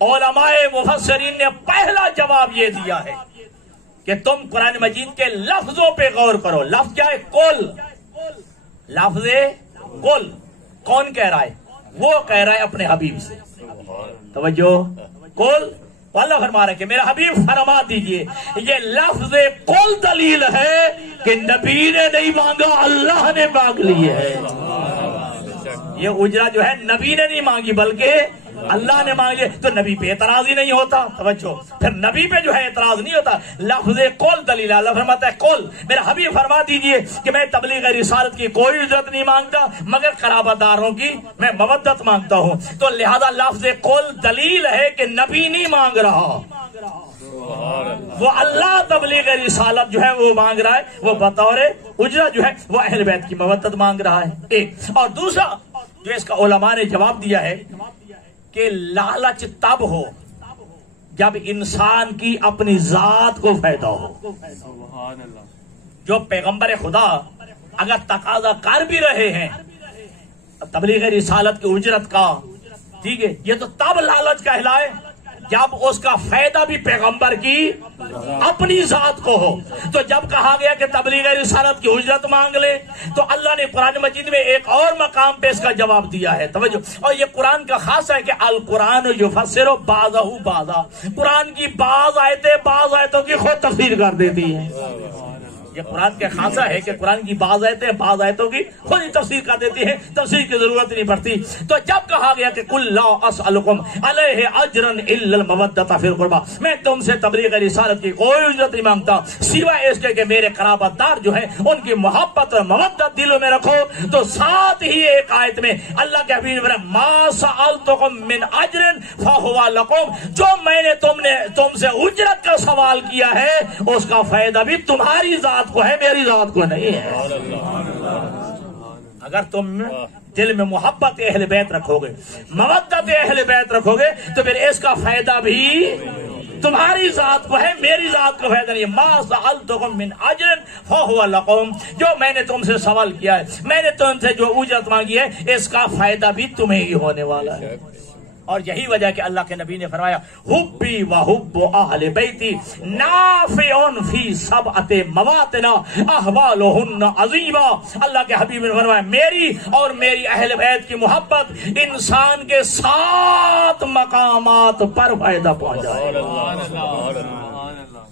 علماء مفسرین نے پہلا جواب یہ دیا ہے کہ تم قرآن مجید کے لفظوں پہ غور کرو. لفظ کیا ہے؟ قل. لفظ قل کون کہہ رہا ہے؟ وہ کہہ رہا ہے اپنے حبیب سے. توجہ. قل, اللہ فرما رہا ہے کہ میرا حبیب فرما دیجئے. یہ لفظ قل دلیل ہے کہ نبی نے نہیں مانگا, اللہ نے مانگ لی ہے. یہ اجرت جو ہے نبی نے نہیں مانگی بلکہ اللہ نے مانگی, تو نبی پہ اعتراض ہی نہیں ہوتا. توجہ. پھر نبی پہ جو ہے اعتراض نہیں ہوتا. لفظ قول دلیل. اللہ فرماتا ہے قول, میرا حبیب فرما دیجئے کہ میں تبلیغ رسالت کی کوئی اجرت نہیں مانگتا مگر قرابت داروں کی میں مودت مانگتا ہوں. تو لہذا لفظ قول دلیل ہے کہ نبی نہیں مانگ رہا, وہ اللہ تبلیغ رسالت جو ہے وہ مانگ رہا ہے, وہ بطور اجرت جو ہے وہ اہل بیت کی مودت مانگ رہا ہے. ایک. اور دوسرا جو اس کا علماء نے جواب دیا ہے کہ لالچ تب ہو جب انسان کی اپنی ذات کو فائدہ ہو. جو پیغمبر خدا اگر تقاضا کر بھی رہے ہیں تبلیغ رسالت کی اجرت کا, ٹھیک ہے, یہ تو تب لالچ کہلائے جب اس کا فائدہ بھی پیغمبر کی اپنی ذات کو ہو. تو جب کہا گیا کہ تبلیغ رسالت کی اجرت مانگ لے تو اللہ نے قرآن مجید میں ایک اور مقام پہ اس کا جواب دیا ہے. توجہ. اور یہ قرآن کا خاص ہے کہ القرآن یفسر بعضہ بعضا, قرآن کی بعض آیتوں کی خود تفسیر کر دیتی ہے. یہ قرآن کے خاصہ ہے کہ قرآن کی بعض آیتوں کی خود ہی تفسیر کر دیتی ہے, تفسیر کی ضرورت نہیں پڑتی. تو جب کہا گیا کہ قل لا اسألکم علیہ اجرا الا المودۃ فی القربى, میں تم سے تبلیغ رسالت کی کوئی اجرت نہیں مانگتا سوائے اس کے کہ میرے قرابت دار جو ہیں ان کی محبت اور مودت دلوں میں رکھو. تو ساتھ ہی ایک آیت میں اللہ کے حبیب نے ما سألتکم من اجر فہو لکم, جو میں نے تم سے اجرت کا سوال کیا ہے اس کا فائدہ بھی تمہاری ذات کو ہے, میری ذات کو نہیں ہے. اگر تم دل میں محبت اہل بیت رکھو گے, مودت اہل بیت رکھو گے, تو پھر اس کا فائدہ بھی تمہاری ذات کو ہے, میری ذات کو فائدہ نہیں. ما سألتکم من اجر فہو لکم, جو میں نے تم سے سوال کیا ہے, میں نے تم سے جو اجرت مانگی ہے, اس کا فائدہ بھی تمہیں ہی ہونے والا ہے. اور یہی وجہ کہ اللہ کے نبی نے فرمایا حبی و حب اہل بیتی نافع فی سبعۃ مواطن احوالہن عظیمہ. اللہ کے حبیب نے فرمایا میری اور میری اہل بیت کی محبت انسان کے 7 مقامات پر فائدہ پہنچائے.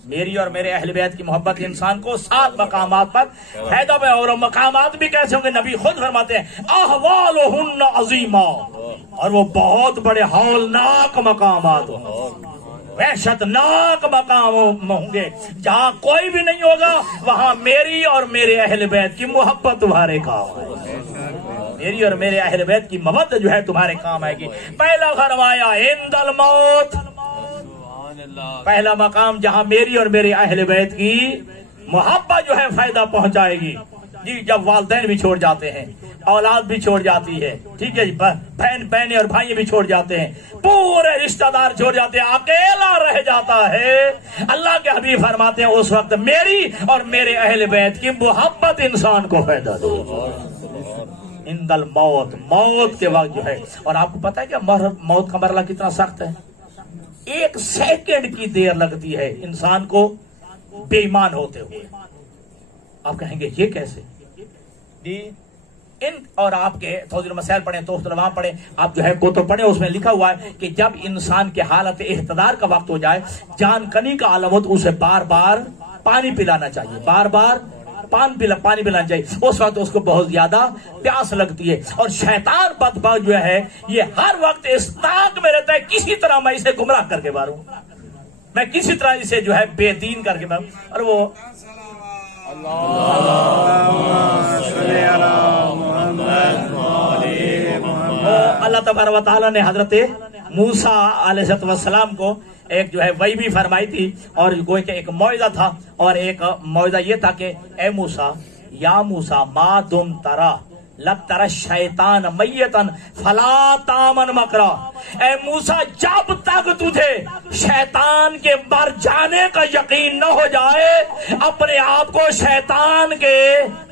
میری اور میرے اہل بیت کی محبت انسان کو 7 مقامات پر فائدہ میں، اور مقامات بھی کیسے ہوں گے؟ نبی خود فرماتے ہیں احوالہن عظیمہ، اور وہ بہت بڑے ہولناک مقامات وحشت ناک مقام ہوں گے، جہاں کوئی بھی نہیں ہوگا وہاں میری اور میرے اہل بیت کی محبت تمہارے کام ہے، میری اور میرے اہل بیت کی محبت جو ہے تمہارے کام آئے گی۔ پہلا فرمایا عند الموت، پہلا مقام جہاں میری اور میرے اہل بیت کی محبت جو ہے فائدہ پہنچائے گی جی، جب والدین بھی چھوڑ جاتے ہیں، اولاد بھی چھوڑ جاتی ہے، ٹھیک ہے جی، بہنیں اور بھائی بھی چھوڑ جاتے ہیں، پورے رشتہ دار چھوڑ جاتے ہیں، اکیلا رہ جاتا ہے، اللہ کے حبیب فرماتے ہیں اس وقت میری اور میرے اہل بیت کی محبت انسان کو فائدہ دے گی۔ عند الموت، موت کے وقت جو ہے، اور آپ کو پتا ہے کہ موت کا مرحلہ کتنا سخت ہے؟ 1 سیکنڈ کی دیر لگتی ہے انسان کو بے ایمان ہوتے ہوئے۔ آپ کہیں گے یہ کیسے؟ ان اور آپ کے توضیح مسائل پڑھیں، توحفۃ الانوار پڑھیں، آپ جو ہے کتب پڑھیں، اس میں لکھا ہوا ہے کہ جب انسان کے حالت احتضار کا وقت ہو جائے، جان کنی کا عالم ہو، تو اسے بار بار پانی پلانا چاہیے، بار بار پانی پلانا چاہیے، اس وقت اس کو بہت زیادہ پیاس لگتی ہے، اور شیطان بدبخت جو ہے یہ ہر وقت اس طاق میں رہتا ہے کسی طرح میں اسے گمراہ کر کے ماروں، میں کسی طرح اسے جو ہے بے دین کر کے ماروں، اور وہ اللہ تبارک و تعالیٰ نے حضرت موسیٰ علیہ السلام کو ایک جو ہے وہی بھی فرمائی تھی، اور گویا کہ ایک معجزہ تھا، اور ایک معجزہ یہ تھا کہ اے موسیٰ، یا موسیٰ ما دم ترا لگ ترا شیطان میتن فلا تامن مکرا، اے موسیٰ جب تک تجھے شیطان کے مر جانے کا یقین نہ ہو جائے اپنے آپ کو شیطان کے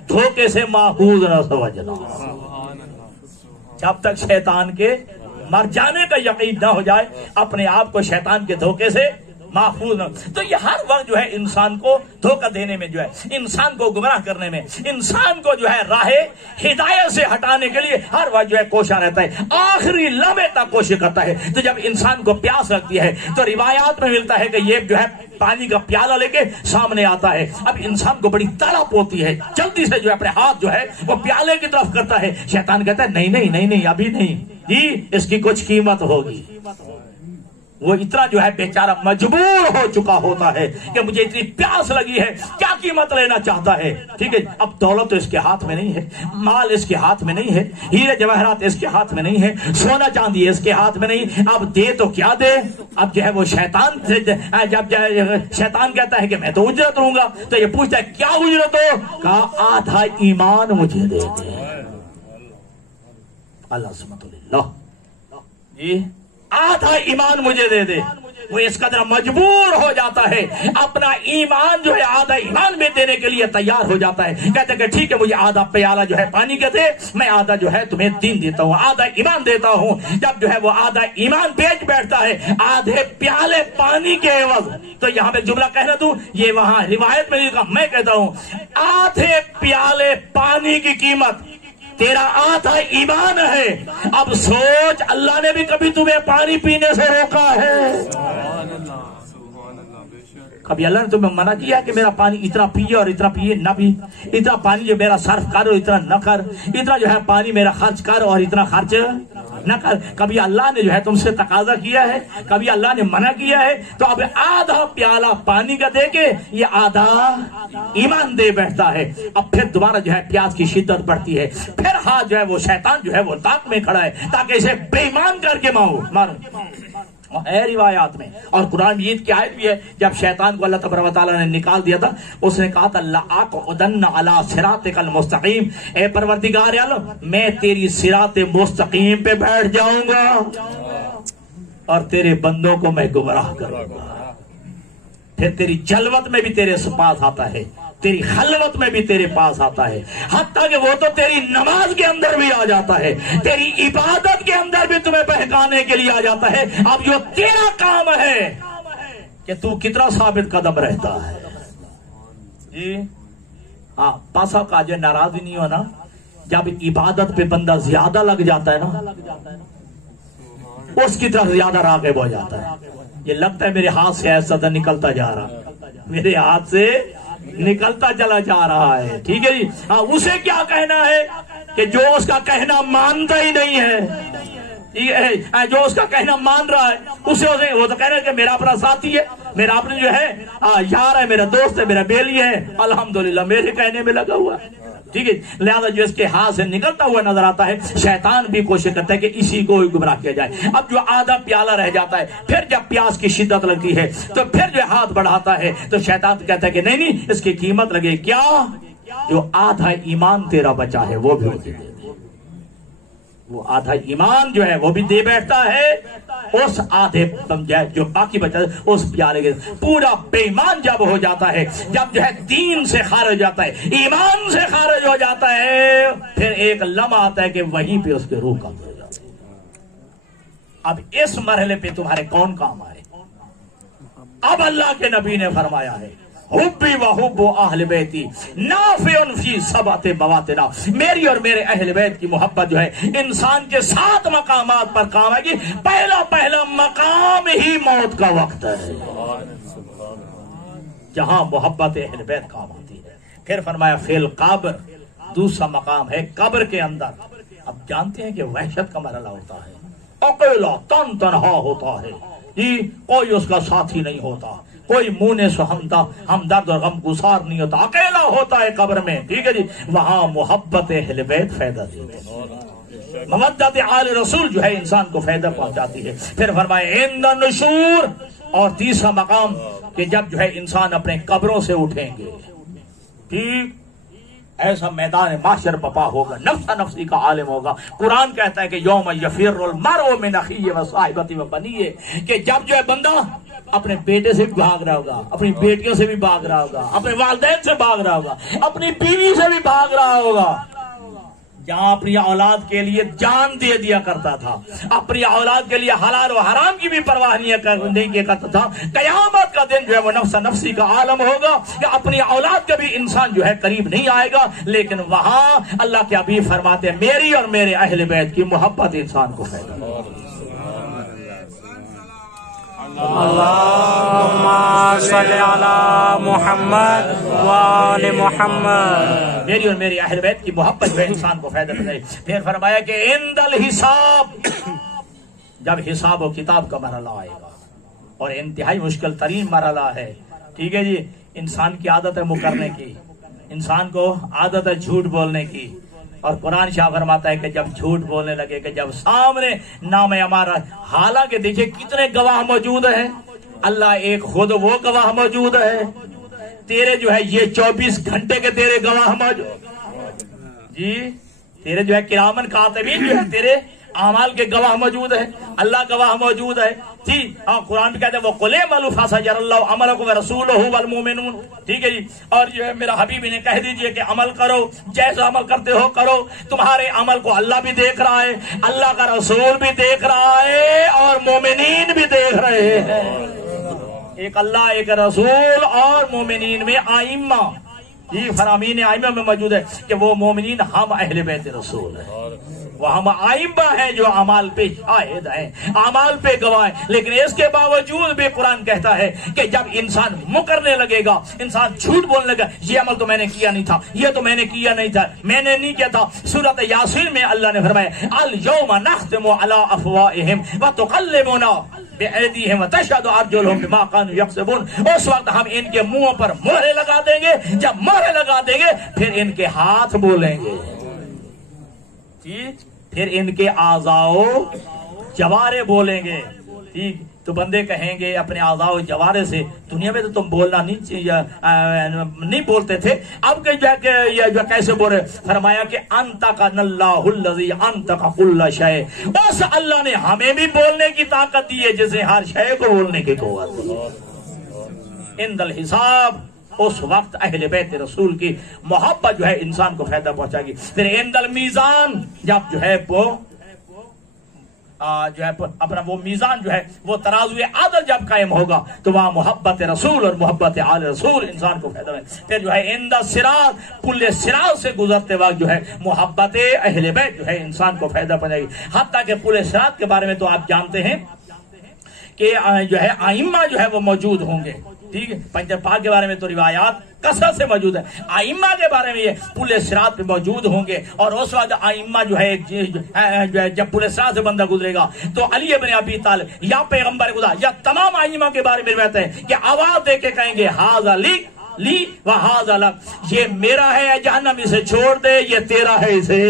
دھوکے سے محفوظ نہ سمجھنا، جب تک شیطان کے مر جانے کا یقین نہ ہو جائے اپنے آپ کو شیطان کے دھوکے سے محفوظ نہ۔ تو یہ ہر وقت جو ہے انسان کو دھوکہ دینے میں، جو ہے انسان کو گمراہ کرنے میں، انسان کو جو ہے راہ ہدایت سے ہٹانے کے لیے ہر وقت جو ہے کوشاں رہتا ہے، آخری لمحے تک کوشش کرتا ہے۔ تو جب انسان کو پیاس لگتی ہے تو روایات میں ملتا ہے کہ یہ جو ہے پانی کا پیالہ لے کے سامنے آتا ہے، اب انسان کو بڑی تڑپ ہوتی ہے، جلدی سے جو ہے اپنے ہاتھ جو ہے وہ پیالے کی طرف کرتا ہے، شیطان کہتا ہے نہیں نہیں نہیں نہیں ابھی نہیں جی، اس کی کچھ قیمت ہوگی۔ وہ اتنا جو ہے بیچارہ مجبور ہو چکا ہوتا ہے کہ مجھے اتنی پیاس لگی ہے، کیا قیمت لینا چاہتا ہے، ٹھیک ہے، اب دولت تو اس کے ہاتھ میں نہیں ہے، مال اس کے ہاتھ میں نہیں ہے، ہیرے جواہرات اس کے ہاتھ میں نہیں ہے، سونا چاندی اس کے ہاتھ میں نہیں، اب دے تو کیا دے؟ اب جو ہے وہ شیطان جب شیطان کہتا ہے کہ میں تو اجرت دوں گا، تو یہ پوچھتا ہے کیا اجرت ہو؟ کہا آدھا ایمان مجھے دے دے۔ اللہ سبحانہ اللہ جی، آدھا ایمان مجھے دے دے۔ وہ اس قدر مجبور ہو جاتا ہے، اپنا ایمان جو ہے آدھا ایمان میں دینے کے لیے تیار ہو جاتا ہے، کہتے ہیں کہ ٹھیک ہے مجھے آدھا پیالہ جو ہے پانی کے دے، میں آدھا جو ہے تمہیں دین دیتا ہوں، آدھا ایمان دیتا ہوں۔ جب جو ہے وہ آدھا ایمان بیچ بیٹھتا ہے آدھے پیالے پانی کے عوض، تو یہاں پہ جملہ کہنا دوں، یہ وہاں روایت میں لکھا، میں کہتا ہوں آدھے پیالے پانی کی قیمت تیرا آدھا ایمان ہے۔ اب سوچ، اللہ نے بھی کبھی تمہیں پانی پینے سے روکا ہے؟ کبھی اللہ نے تمہیں منع کیا کہ میرا پانی اتنا پیے اور اتنا پیے نہ پی، اتنا پانی جو میرا صرف کر اور اتنا نہ کر، اتنا جو ہے پانی میرا خرچ کر اور اتنا خرچ نہ کر؟ کبھی اللہ نے جو ہے تم سے تقاضا کیا ہے؟ کبھی اللہ نے منع کیا ہے؟ تو اب آدھا پیالہ پانی کا دے کے یہ آدھا ایمان دے بیٹھتا ہے۔ اب پھر دوبارہ جو ہے پیاس کی شدت بڑھتی ہے، پھر ہاتھ جو ہے وہ شیطان جو ہے وہ طاق میں کھڑا ہے تاکہ اسے بے ایمان کر کے ماروں ہے روایات میں۔ اور قرآن مجید کی آیت بھی ہے، جب شیطان کو اللہ تبارک و تعالیٰ نے نکال دیا تھا، اس نے کہا تھا لَأَقْعُدَنَّ عَلَىٰ صِرَاطِكَ الْمُسْتَقِيمِ، اے پروردگار عالم میں تیری صراط مستقیم پہ بیٹھ جاؤں گا اور تیرے بندوں کو میں گمراہ کروں گا۔ پھر تیری جلوت میں بھی تیرے پاس آتا ہے، تیری خلوت میں بھی تیرے پاس آتا ہے، حتیٰ کہ وہ تو تیری نماز کے اندر بھی آ جاتا ہے، تیری عبادت کے اندر بھی تمہیں بہکانے کے لیے آ جاتا ہے۔ اب جو تیرا کام ہے کہ تو کتنا ثابت قدم رہتا ہے جی۔ ہاں، پاسا کا جو ناراض نہیں ہونا، جب عبادت پہ بندہ زیادہ لگ جاتا ہے نا، اس کی طرف زیادہ راغب ہو جاتا ہے، یہ لگتا ہے میرے ہاتھ سے ایسا نکلتا جا رہا، میرے ہاتھ سے نکلتا چلا جا رہا ہے. ٹھیک ہے جی. ہاں اسے کیا کہنا ہے کہ جو اس کا کہنا مانتا ہی نہیں ہے, جو اس کا کہنا مان رہا ہے اسے وہ تو کہنا ہے کہ میرا اپنا ساتھی ہے, میرا اپنے جو ہے یار ہے, میرا دوست ہے, میرا بیلی ہے, الحمدللہ میرے کہنے میں لگا ہوا ہے. ٹھیک ہے. لہذا جو اس کے ہاتھ سے نکلتا ہوا نظر آتا ہے, شیطان بھی کوشش کرتا ہے کہ اسی کو گمراہ کیا جائے. اب جو آدھا پیالہ رہ جاتا ہے, پھر جب پیاس کی شدت لگتی ہے تو پھر جو ہاتھ بڑھاتا ہے تو شیطان کہتا ہے کہ نہیں اس کی قیمت لگے. کیا جو آدھا ایمان تیرا بچا ہے وہ بھی دے دے. وہ آدھا ایمان جو ہے وہ بھی دے بیٹھتا ہے, اس آدھے جو باقی بچا اس پیالے کے. پورا بے ایمان جب ہو جاتا ہے, جب جو ہے دین سے خارج ہو جاتا ہے, ایمان سے خارج ہو جاتا ہے, پھر ایک لمحہ آتا ہے کہ وہیں پہ اس کے روح قبض ہو جاتا ہے. اب اس مرحلے پہ تمہارے کون کام آئے؟ اب اللہ کے نبی نے فرمایا ہے حبی و حب اہل بیتی نافع فی سبعۃ مواطن. میری اور میرے اہل بیت کی محبت جو ہے انسان کے 7 مقامات پر کام آئے گی. پہلا مقام ہی موت کا وقت ہے جہاں محبت اہل بیت کام آتی ہے. پھر فرمایا فی القبر, دوسرا مقام ہے قبر کے اندر. اب جانتے ہیں کہ وحشت کا مرحلہ ہوتا ہے, اکیلا تنہا ہوتا ہے جی, کوئی اس کا ساتھی نہیں ہوتا, کوئی منہ سے ہمدرد اور غم گسار نہیں ہوتا, اکیلا ہوتا ہے قبر میں. ٹھیک ہے جی. وہاں محبت اہل بیت فائدہ دیتی ہے, مودت آل رسول جو ہے انسان کو فائدہ پہنچاتی ہے. پھر فرمائے عند النشور, اور تیسرا مقام کہ جب جو ہے انسان اپنے قبروں سے اٹھیں گے. ٹھیک, ایسا میدان محشر بپا ہوگا, نفس نفسی کا عالم ہوگا. قرآن کہتا ہے کہ یوم یفر المرء من اخیہ و صاحبتہ و بنیہ, کہ جب جو ہے بندہ اپنے بیٹے سے بھی بھاگ رہا ہوگا, اپنی بیٹیوں سے بھی بھاگ رہا ہوگا, اپنے والدین سے بھاگ رہا ہوگا, اپنی بیوی سے بھی بھاگ رہا ہوگا. جہاں اپنی اولاد کے لیے جان دے دیا کرتا تھا, اپنی اولاد کے لیے حلال و حرام کی بھی پرواہ نہیں کیا کرتا تھا, قیامت کا دن جو ہے وہ نفس نفسی کا عالم ہوگا کہ اپنی اولاد کا بھی انسان جو ہے قریب نہیں آئے گا. لیکن وہاں اللہ کے حبیب فرماتے ہیں میری اور میرے اہل بیت کی محبت انسان کو فائدہ دے. اللہم صلی علی محمد وآل محمد. میری اور میری اہل بیت کی محبت جو ہے انسان کو فائدہ دے. پھر فرمایا کہ عند الحساب, جب حساب و کتاب کا مرحلہ آئے گا, اور انتہائی مشکل ترین مرحلہ ہے. ٹھیک ہے جی. انسان کی عادت ہے مکرنے کی, انسان کو عادت ہے جھوٹ بولنے کی, اور قرآن شاہ فرماتا ہے کہ جب جھوٹ بولنے لگے کہ جب سامنے نام ہمارا, حالانکہ دیکھیں کتنے گواہ موجود ہیں, اللہ ایک خود وہ گواہ موجود ہے, تیرے جو ہے یہ 24 گھنٹے کے تیرے گواہ موجود جی, تیرے جو ہے کرامن کاتبین جو ہے تیرے اعمال کے گواہ موجود ہے, اللہ گواہ موجود ہے. ٹھیک, قرآن بھی کہتے ہیں وہ قل اعملوا فسيرى الله عملكم ورسوله والمؤمنون. ٹھیک ہے جی. اور جو ہے میرا حبیب نے کہہ دیجئے کہ عمل کرو, جیسا عمل کرتے ہو کرو, تمہارے عمل کو اللہ بھی دیکھ رہا ہے, اللہ کا رسول بھی دیکھ رہا ہے, اور مومنین بھی دیکھ رہے ہیں. ایک اللہ, ایک رسول, اور مومنین میں ائمہ, یہ فرامین ائمہ میں موجود ہے کہ وہ مومنین ہم اہل بیت رسول ہیں, وہ ہم ائمہ ہیں جو اعمال پہ شاہد ہیں, اعمال پہ گواہ ہیں. لیکن اس کے باوجود بھی قرآن کہتا ہے کہ جب انسان مکرنے لگے گا, انسان جھوٹ بولنے لگا, یہ عمل تو میں نے کیا نہیں تھا, یہ تو میں نے کیا نہیں تھا, میں نے نہیں کیا تھا. سورۃ یاسین میں اللہ نے فرمایا الیوم نختم علی افواہہم وتکلمنا بأیدیہم وتشہد ارجلہم بما کانوا یکسبون. اس وقت ہم ان کے منہوں پر مہرے لگا دیں گے, جب مہرے لگا دیں گے پھر ان کے ہاتھ بولیں گے, پھر ان کے اعضاء جوارے بولیں گے. ٹھیک, تو بندے کہیں گے اپنے اعضاء جوارے سے, دنیا میں تو تم بولنا نہیں بولتے تھے, اب کہ جو کیسے بول رہے. فرمایا کہ انطقنا اللہ الذی انطق کل شیء, اس اللہ نے ہمیں بھی بولنے کی طاقت دی ہے جسے ہر شے کو بولنے کی قوت دی. عند الحساب, اس وقت اہل بیت رسول کی محبت جو ہے انسان کو فائدہ پہنچائے گی. پھر عند المیزان, جب جو ہے وہ اپنا وہ میزان جو ہے وہ ترازوی عدل جب قائم ہوگا تو وہاں محبت رسول اور محبت آل رسول انسان کو فائدہ ہے. پھر جو ہے عند الصراط, پل صراط سے گزرتے وقت جو ہے محبت اہل بیت جو ہے انسان کو فائدہ پہنچائے گی. حتیٰ کہ پل صراط کے بارے میں تو آپ جانتے ہیں کہ جو ہے ائمہ جو ہے وہ موجود ہوں گے, ٹھیک ہے، پیغمبر پاک کے بارے میں تو روایات کثرت سے موجود ہے. ائمہ کے بارے میں یہ پل صراط پہ موجود ہوں گے، اور اس وقت ائمہ جو ہے جب پل صراط سے بندہ گزرے گا تو علی بن ابی طالب یا پیغمبر خدا یا تمام ائمہ کے بارے میں کہتے ہیں کہ آواز دے کے کہیں گے ھذا لی و ھذا لک، یہ میرا ہے جہنم اسے چھوڑ دے، یہ تیرا ہے اسے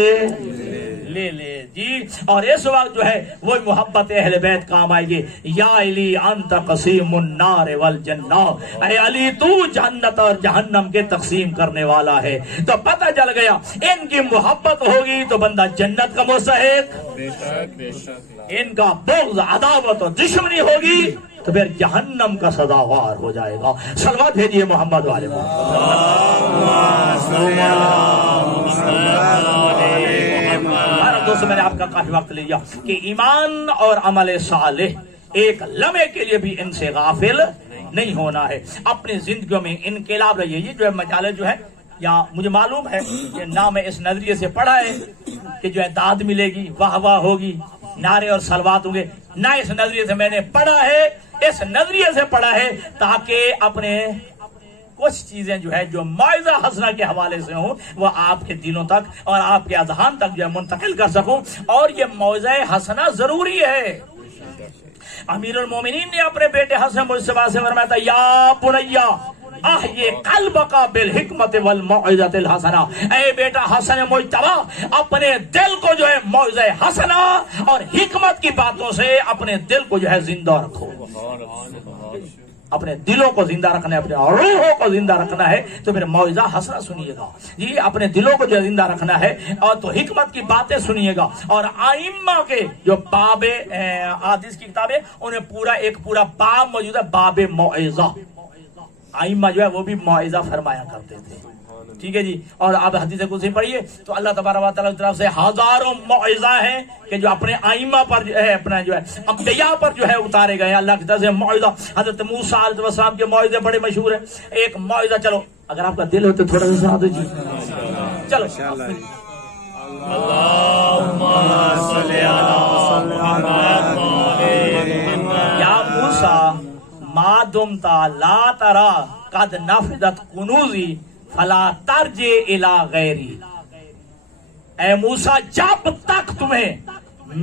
لے لے جی. اور اس وقت جو ہے وہ محبت اہل بیت کام آئے گی. یا علی انت قسیم النار والجنہ، اے علی تو جنت اور جہنم کے تقسیم کرنے والا ہے. تو پتہ چل گیا ان کی محبت ہوگی تو بندہ جنت کا مستحق، ان کا بغض عداوت اور دشمنی ہوگی تو پھر جہنم کا سزاوار ہو جائے گا. صلوات بھیجیے محمد والے دوستوں. میں نے آپ کا کافی وقت لیا کہ ایمان اور عمل صالح ایک لمحے کے لیے بھی ان سے غافل نہیں ہونا ہے. اپنی زندگیوں میں انقلاب رہیے. یہ جو ہے مجالے جو ہے یا مجھے معلوم ہے کہ نہ میں اس نظریے سے پڑھا ہے کہ جو ہے داد ملے گی، واہ واہ ہوگی، نعرے اور سلوات ہوں گے، نہ اس نظریے سے میں نے پڑھا ہے. اس نظریے سے پڑھا ہے تاکہ اپنے کچھ چیزیں جو ہے جو موعظہ حسنہ کے حوالے سے ہوں وہ آپ کے دلوں تک اور آپ کے اذہان تک جو ہے منتقل کر سکوں. اور یہ موعظہ حسنہ ضروری ہے. امیر المومنین نے اپنے بیٹے حسن مجتبیٰ سے فرمایا تھا یا بنیا احیی قلبک بالحکمت والموعظۃ الحسنہ، اے بیٹا حسن مجتبیٰ اپنے دل کو جو ہے موعظہ حسنہ اور حکمت کی باتوں سے اپنے دل کو جو ہے زندہ رکھو. اپنے دلوں کو زندہ رکھنا ہے، اپنے روحوں کو زندہ رکھنا ہے تو پھر موعظہ حسنہ سنیے گا جی. اپنے دلوں کو جو زندہ رکھنا ہے اور تو حکمت کی باتیں سنیے گا. اور ائمہ کے جو باب حدیث کی کتابیں انہیں ایک پورا باب موجود ہے، باب موعظہ. ائمہ جو ہے وہ بھی موعظہ فرمایا کرتے تھے. ٹھیک ہے جی. اور آپ حدیث قدسی پڑھیے تو اللہ تبارک و تعالیٰ کی طرف سے ہزاروں موعظہ ہیں کہ جو اپنے ائمہ پر جو ہے اپنا جو ہے انبیاء پر جو ہے اتارے گئے ہیں اللہ کی طرف سے موعظہ. حضرت موسیٰ علیہ السلام کے موعظے بڑے مشہور ہیں. ایک موعظہ چلو اگر آپ کا دل ہو تو تھوڑا سا سنا دو جی. چلو یا موسیٰ ما دمت لا ترى قد نفذت کنوزی فلا ترجع الی غیری. اے موسیٰ جب تک تمہیں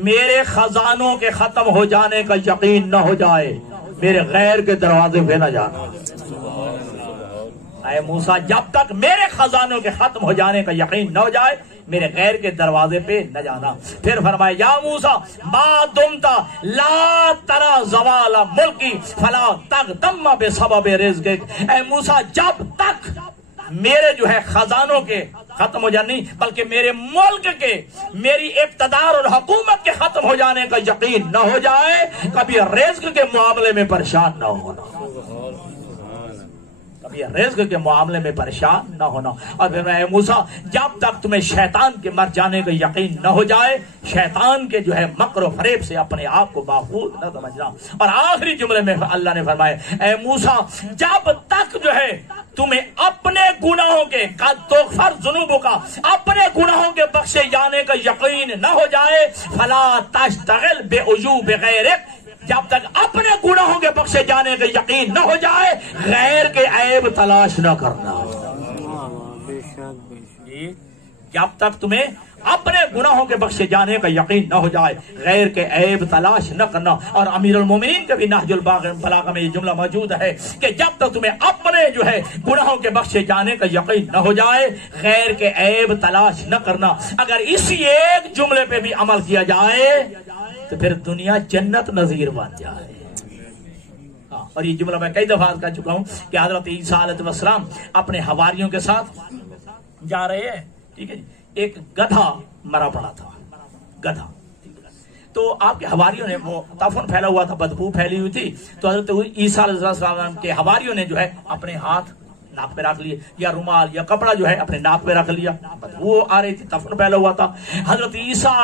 میرے خزانوں کے ختم ہو جانے کا یقین نہ ہو جائے میرے غیر کے دروازے پہ نہ جانا. اے موسیٰ جب تک میرے خزانوں کے ختم ہو جانے کا یقین نہ ہو جائے میرے غیر کے دروازے پہ نہ جانا. پھر فرمایا یا موسیٰ ما دمت لا ترى زوال ملکی فلا تغتم بسبب رزقک. اے موسیٰ جب تک میرے جو ہے خزانوں کے ختم ہو جانے نہیں بلکہ میرے ملک کے میری اقتدار اور حکومت کے ختم ہو جانے کا یقین نہ ہو جائے کبھی رزق کے معاملے میں پریشان نہ ہونا. رزق کے معاملے میں پریشان نہ ہونا. اور پھر اے موسیٰ جب تک تمہیں شیطان کے مر جانے کا یقین نہ ہو جائے شیطان کے جو ہے مکر و فریب سے اپنے آپ کو محفوظ نہ سمجھنا. اور آخری جملے میں اللہ نے فرمایا اے موسیٰ جب تک جو ہے تمہیں اپنے گناہوں کے قد تغفر ذنوبک اپنے گناہوں کے بخشے جانے کا یقین نہ ہو جائے فلا تشتغل بعیوب غیرک. جب تک اپنے گناہوں کے بخشے جانے کا یقین نہ ہو جائے غیر کے عیب تلاش نہ کرنا. جب تک تمہیں اپنے گناہوں کے بخشے جانے کا یقین نہ ہو جائے غیر کے عیب تلاش نہ کرنا. اور امیر المومنین کے بھی نہج البلاغہ میں یہ جملہ موجود ہے کہ جب تک تمہیں اپنے جو ہے گناہوں کے بخشے جانے کا یقین نہ ہو جائے غیر کے عیب تلاش نہ کرنا. اگر اسی ایک جملے پہ بھی عمل کیا جائے تو پھر دنیا جنت نظیر بن جائے. اور یہ جملہ میں کئی دفعہ کہہ چکا ہوں کہ حضرت عیسیٰ علیہ السلام اپنے حواریوں کے ساتھ جا رہے ہیں. ٹھیک ہے جی. ایک گدھا مرا پڑا تھا گدھا. تو آپ کے حواریوں نے وہ تفن پھیلا ہوا تھا بدبو پھیلی ہوئی تھی تو حضرت عیسیٰ علیہ السلام کے حواریوں نے جو ہے اپنے ہاتھ ناک پہ رکھ لیے یا رومال یا کپڑا جو ہے اپنے ناک پہ رکھ لیا. وہ آ رہی تھی تفن پھیلا ہوا تھا. حضرت عیسیٰ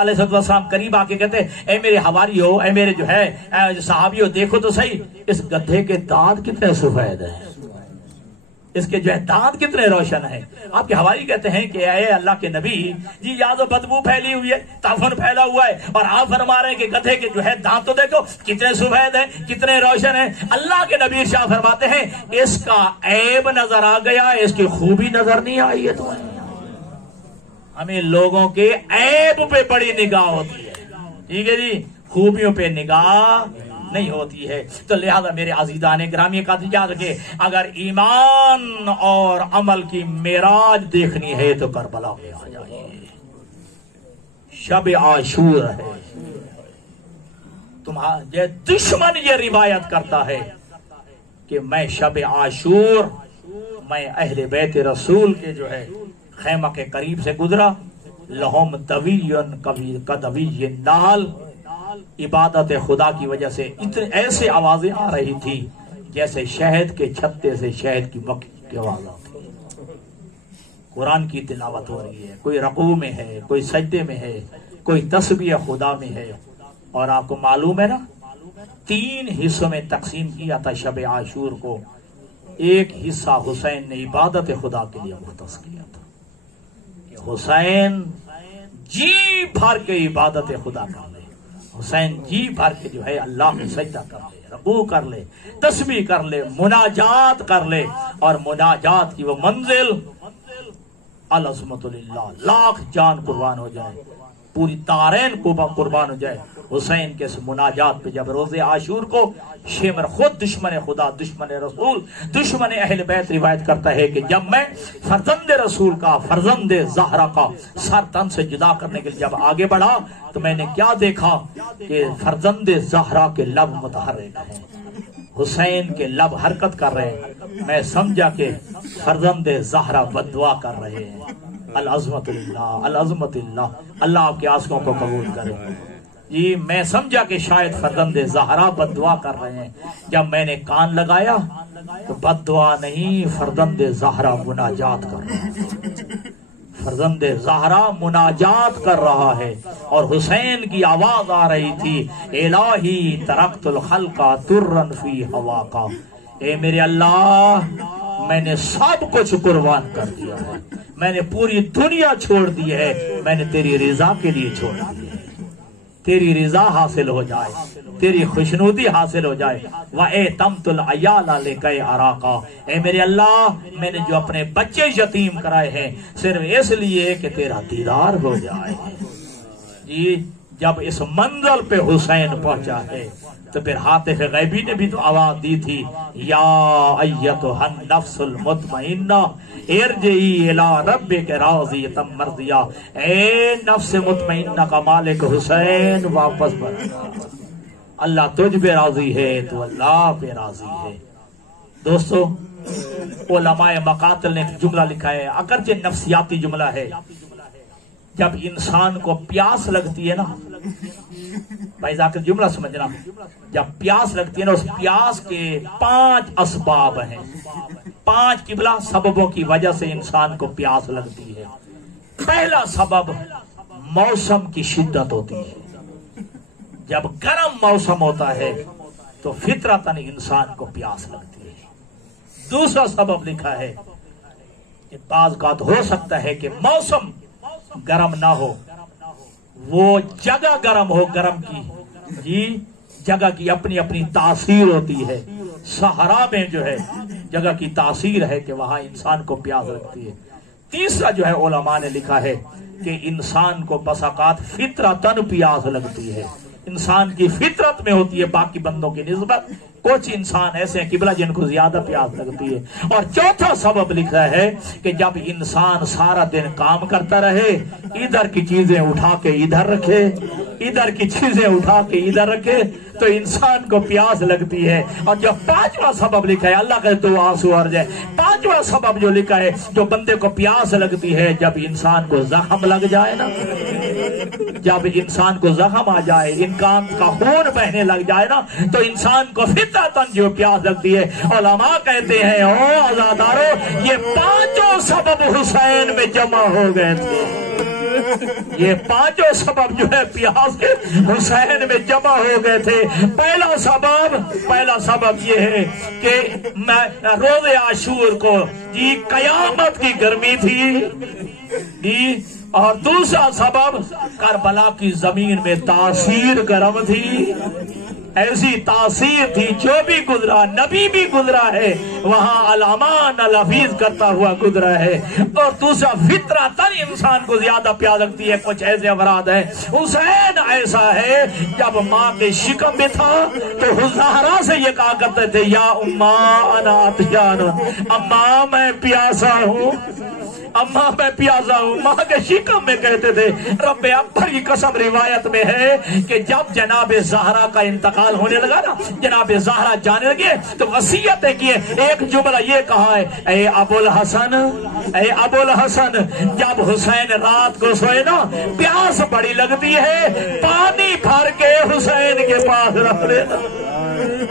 علیہ السلام قریب آ کے کہتے اے میرے حواریو اے میرے جو ہے صحابیو دیکھو تو صحیح اس گدھے کے دانت کتنے سفید ہیں. اس کے جو ہے دانت کتنے روشن ہیں. آپ کے حوالی کہتے ہیں کہ اے اللہ کے نبی جی یا تو بدبو پھیلی ہوئی ہے، تعفن پھیلا ہوا ہے، اور آپ فرما رہے ہیں کہ گدھے کے جو ہے دانت تو دیکھو کتنے سفید ہیں، کتنے روشن ہیں. اللہ کے نبی ارشاد فرماتے ہیں اس کا عیب نظر آ گیا، اس کی خوبی نظر نہیں آئی ہے. تو ہمیں لوگوں کے عیب پہ بڑی نگاہ ہوتی ہے، ٹھیک ہے جی، خوبیوں پہ نگاہ نہیں ہوتی ہے. تو لہذا میرے عزیزان گرامی کا یاد رکھے، اگر ایمان اور عمل کی معراج دیکھنی ہے تو کربلا میں آ جائیے. شب عاشور ہے. تمہارا دشمن یہ روایت کرتا ہے کہ میں شب عاشور میں اہل بیت رسول کے جو ہے خیمہ کے قریب سے گزرا. لہم دویٌ کدوی النحل. عبادت خدا کی وجہ سے اتنے ایسے آوازیں آ رہی تھی جیسے شہد کے چھتے سے شہد کی مکھی کی آواز آتی ہے. قرآن کی تلاوت ہو رہی ہے، کوئی رکوع میں ہے، کوئی سجدے میں ہے، کوئی تسبیح خدا میں ہے. اور آپ کو معلوم ہے نا 3 حصوں میں تقسیم کیا تھا شب عاشور کو. ایک حصہ حسین نے عبادت خدا کے لیے مختص کیا تھا کہ حسین جی بھر کے عبادت خدا کر لے، حسین جی بھر کے جو ہے اللہ کو سجدہ کر لے، رکوع کر لے، تسبیح کر لے، مناجات کر لے. اور مناجات کی وہ منزل العظمت للہ، لاکھ جان قربان ہو جائے، پوری دارین کو قربان ہو جائے. حسین کے اس مناجات پہ جب روز عاشور کو شمر خود دشمن خدا، دشمن رسول، دشمن اہل بیت روایت کرتا ہے کہ جب میں فرزند رسول کا، فرزند زہرا کا سر تن سے جدا کرنے کے لیے جب آگے بڑھا تو میں نے کیا دیکھا کہ فرزند زہرا کے لب متحرک ہیں، حسین کے لب حرکت کر رہے ہیں. میں سمجھا کہ فرزند زہرا بددعا کر رہے ہیں. العظمت اللہ، العظمت اللہ. اللہ آپ کے آنسوؤں کو قبول کرے. جی میں سمجھا کہ شاید فرزند زہرا بد دعا کر رہے ہیں. جب میں نے کان لگایا تو بد دعا نہیں، فرزند زہرا مناجات کر رہا ہے. فرزند زہرا مناجات کر رہا ہے اور حسین کی آواز آ رہی تھی الہی ترکت الخلق ترن فی ہوا کا. اے میرے اللہ میں نے سب کچھ قربان کر دیا ہے، میں نے پوری دنیا چھوڑ دی ہے، میں نے تیری رضا کے لیے چھوڑ دی ہے. تیری رضا حاصل ہو جائے، تیری خوشنودی حاصل ہو جائے. وَأَتَمْتُ الْعَيَالَ لِكَيْ أَرَاكَ. اے میرے اللہ میں نے جو اپنے بچے یتیم کرائے ہیں صرف اس لیے کہ تیرا دیدار ہو جائے. جی جب اس منزل پہ حسین پہنچا ہے تو پھر حاطف غیبی نے بھی تو آواز دی تھی یا ایتھا النفس المطمئنہ ارجعی الی ربک راضیۃ مرضیہ. اے نفس مطمئنہ کا مالک حسین واپس بڑھنا. اللہ تجھ پہ راضی ہے تو اللہ پہ راضی ہے. دوستو علماء مقاتل نے جملہ لکھا ہے، اگرچہ نفسیاتی جملہ ہے. جب انسان کو پیاس لگتی ہے نا بھائی ذاکر جملہ سمجھنا، جب پیاس لگتی ہے نا اس پیاس کے 5 اسباب ہیں، 5 قبلہ سببوں کی وجہ سے انسان کو پیاس لگتی ہے. پہلا سبب موسم کی شدت ہوتی ہے. جب گرم موسم ہوتا ہے تو فطرتاً انسان کو پیاس لگتی ہے. دوسرا سبب لکھا ہے کہ بعض اوقات ہو سکتا ہے کہ موسم گرم نہ ہو، وہ جگہ گرم ہو، گرم کی جی جگہ کی اپنی اپنی تاثیر ہوتی ہے. صحرا میں جو ہے جگہ کی تاثیر ہے کہ وہاں انسان کو پیاس لگتی ہے. تیسرا جو ہے علماء نے لکھا ہے کہ انسان کو بس اوقات فطرتاً پیاس لگتی ہے، انسان کی فطرت میں ہوتی ہے باقی بندوں کی نسبت. کچھ انسان ایسے ہیں قبلہ جن کو زیادہ پیاس لگتی ہے. اور چوتھا سبب لکھا ہے کہ جب انسان سارا دن کام کرتا رہے، ادھر کی چیزیں اٹھا کے ادھر رکھے، ادھر کی چیزیں اٹھا کے ادھر رکھے تو انسان کو پیاس لگتی ہے. اور جو 5واں سبب لکھا ہے اللہ کا تو آنسو آ جائے، 5واں سبب جو لکھا ہے جو بندے کو پیاس لگتی ہے جب انسان کو زخم لگ جائے نا، جب انسان کو زخم آ جائے، انسان کا خون بہنے لگ جائے نا تو انسان کو فطرتاً جو پیاس لگتی ہے. علماء کہتے ہیں او عزادارو یہ 5 سبب حسین میں جمع ہو گئے تھے. یہ پانچوں سبب جو ہے پیاس کے حسین میں جمع ہو گئے تھے۔ پہلا سبب یہ ہے کہ روز عاشور کو جی قیامت کی گرمی تھی جی، اور دوسرا سبب کربلا کی زمین میں تاثیر گرم تھی، ایسی تاثیر تھی جو بھی گزرا، نبی بھی گزرا ہے وہاں علامان الحفیظ کرتا ہوا گزرا ہے۔ اور دوسرا فطرتاً انسان کو زیادہ پیار لگتی ہے، کچھ ایسے افراد ہیں۔ حسین ایسا ہے جب ماں کے شکم میں تھا تو زہرا سے یہ کہا کرتے تھے یا اماں انا عطشان، اماں میں پیاسا ہوں، اماں میں پیاسا ہوں۔ ماں کے شکم میں کہتے تھے۔ رب اکبر کی قسم روایت میں ہے کہ جب جناب زہرا کا انتقال ہونے لگا نا، جناب زہرا جانے لگے تو وصیتیں کیے، ایک جملہ یہ کہا ہے، اے ابو الحسن، اے ابو الحسن، جب حسین رات کو سوئے نا پیاس بڑی لگتی ہے، پانی بھر کے حسین کے پاس رکھ دینا۔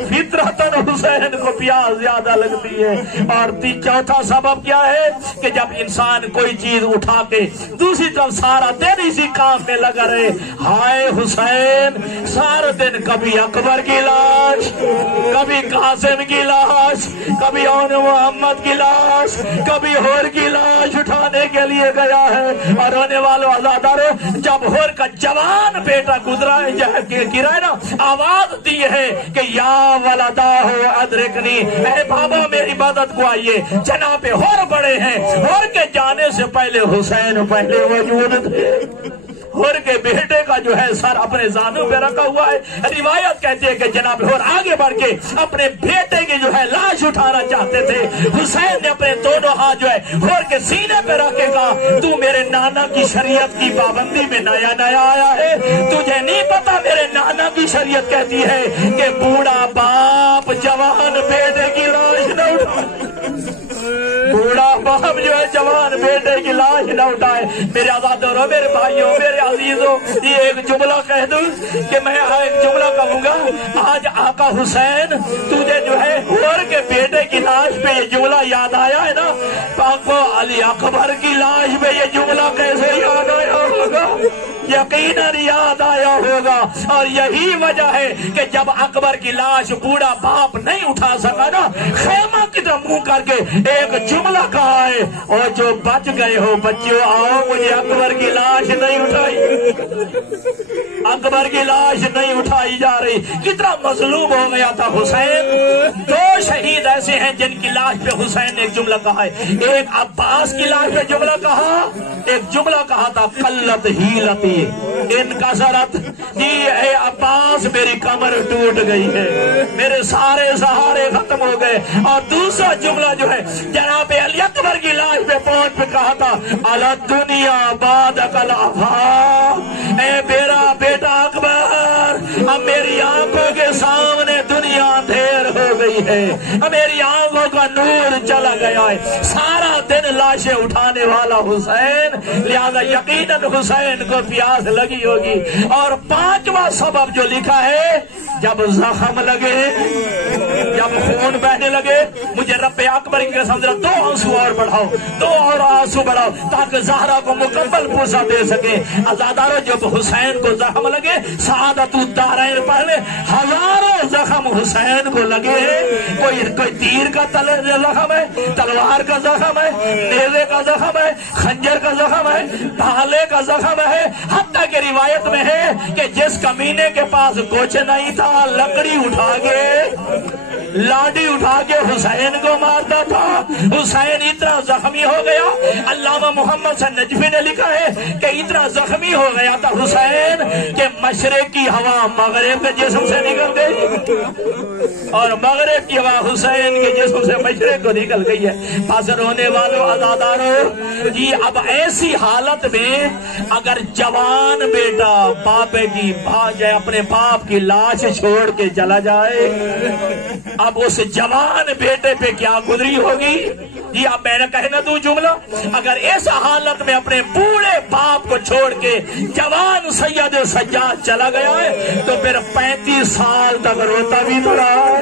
فطرتاً حسین کو پیاس زیادہ لگتی ہے۔ اور چوتھا سبب کیا ہے کہ جب انسان کوئی چیز اٹھا کے دوسری طرف سارا دن اسی کام میں لگا رہے، ہائے حسین سارا دن کبھی اکبر کی لاش، کبھی قاسم کی لاش، کبھی اون محمد کی لاش، کبھی ہور کی لاش اٹھانے کے لیے گیا ہے۔ اور رونے والوں عزاداروں، جب ہور کا جوان بیٹا گزرا گرا ہے نا، آواز دی ہے کہ یا ولداہ ادرکنی، اے بابا میری مدد کو آئیے۔ جناب ہور بڑے ہیں، ہور کے جانے سے پہلے حسین پہلے موجود تھے۔ ہور کے بیٹے کا جو ہے سر اپنے زانوں پہ رکھا ہوا ہے۔ روایت کہتی ہے کہ جناب ہور آگے بڑھ کے اپنے بیٹے کی جو ہے لاش اٹھانا چاہتے تھے۔ حسین نے اپنے دونوں ہاتھ جو ہے ہور کے سینے پہ رکھ کے کہا، تو میرے نانا کی شریعت کی پابندی میں نیا آیا ہے، تجھے نہیں پتا میرے نانا کی شریعت کہتی ہے کہ بوڑھا باپ جوان بیٹے کی لاش نہ اٹھائے، بوڑھا باپ جو ہے جوان بیٹے کی لاش نہ اٹھائے۔ میرے آزادوں، میرے بھائیوں، میرے عزیزوں، یہ ایک جملہ کہہ دوں کہ میں ایک جملہ کہوں گا، آج آقا حسین تجھے جو ہے ہور کے بیٹے کی لاش پہ یہ جملہ یاد آیا ہے نا، پاکو علی اکبر کی لاش پہ یہ جملہ کیسے یاد آیا ہوگا؟ یقیناً یاد آیا ہوگا۔ اور یہی وجہ ہے کہ جب اکبر کی لاش بوڑھا باپ نہیں اٹھا سکا نا، خیمہ کی طرف منہ کر کے ایک جملہ کہا ہے، اور جو بچ گئے ہو بچوں آؤ، مجھے اکبر کی لاش نہیں اٹھائی، اکبر کی لاش نہیں اٹھائی جا رہی۔ کتنا مظلوم ہو گیا تھا حسین۔ دو شہید ایسے ہیں جن کی لاش پہ حسین نے ایک جملہ کہا ہے، ایک عباس کی لاش پہ جملہ کہا، ایک جملہ کہا تھا قلت ہیلتی ان کثرت، جی اے عباس میری کمر ٹوٹ گئی ہے، میرے سارے سہارے ختم ہو گئے۔ اور دوسرا جملہ جو ہے جناب علی اکبر کی لاش پہ پہنچ پہ کہا تھا، الا دنیا بعد الافا، اے میرا بیٹا اکبر، اب میری آنکھوں کے سامنے دنیا اندھیر ہو گئی ہے، اب میری آنکھوں کا نور چلا گیا ہے۔ سارا دن لاشیں اٹھانے والا حسین، لہذا یقیناً حسین کو پیاس لگی ہوگی۔ اور پانچواں سبب جو لکھا ہے، جب زخم لگے، جب خون بہنے لگے، مجھے رب اکبر کی قسم ذرا دو آنسو اور بڑھاؤ، دو اور آنسو بڑھاؤ تاکہ زہرا کو مکمل پوسا دے سکے۔ عزادارو، جب حسین کو زخم لگے، سعادت الدارین پڑھنے، ہزاروں زخم حسین کو لگے ہیں۔ کوئی تیر کا زخم ہے، تلوار کا زخم ہے، نیزے کا زخم ہے، خنجر کا زخم ہے، بھالے کا زخم ہے۔ حتیٰ کہ روایت میں ہے کہ جس کمینے کے پاس کچھ نہیں تھا، لکڑی اٹھا کے، لاڈی اٹھا کے حسین کو مارتا تھا۔ حسین اتنا زخمی ہو گیا، علامہ محمد سے نجفی نے لکھا ہے کہ اتنا زخمی ہو گیا تھا حسین کہ مشرق کی ہوا مغرب کے جسم سے نکل گئی، اور مغرب کی ہوا حسین کے جسم سے مشرق کو نکل گئی ہے۔ بس رونے والوں عزاداروں، جی اب ایسی حالت میں اگر جوان بیٹا باپ کی اپنے باپ کی لاش چھوڑ کے چلا جائے، اب اس جوان بیٹے پہ کیا گزری ہوگی؟ جی اب میں نے کہنا دوں جملہ، اگر ایسا حالت میں اپنے بوڑھے باپ کو چھوڑ کے جوان سید سجاد چلا گیا ہے تو پھر 35 سال تک روتا بھی تو رہا ہے،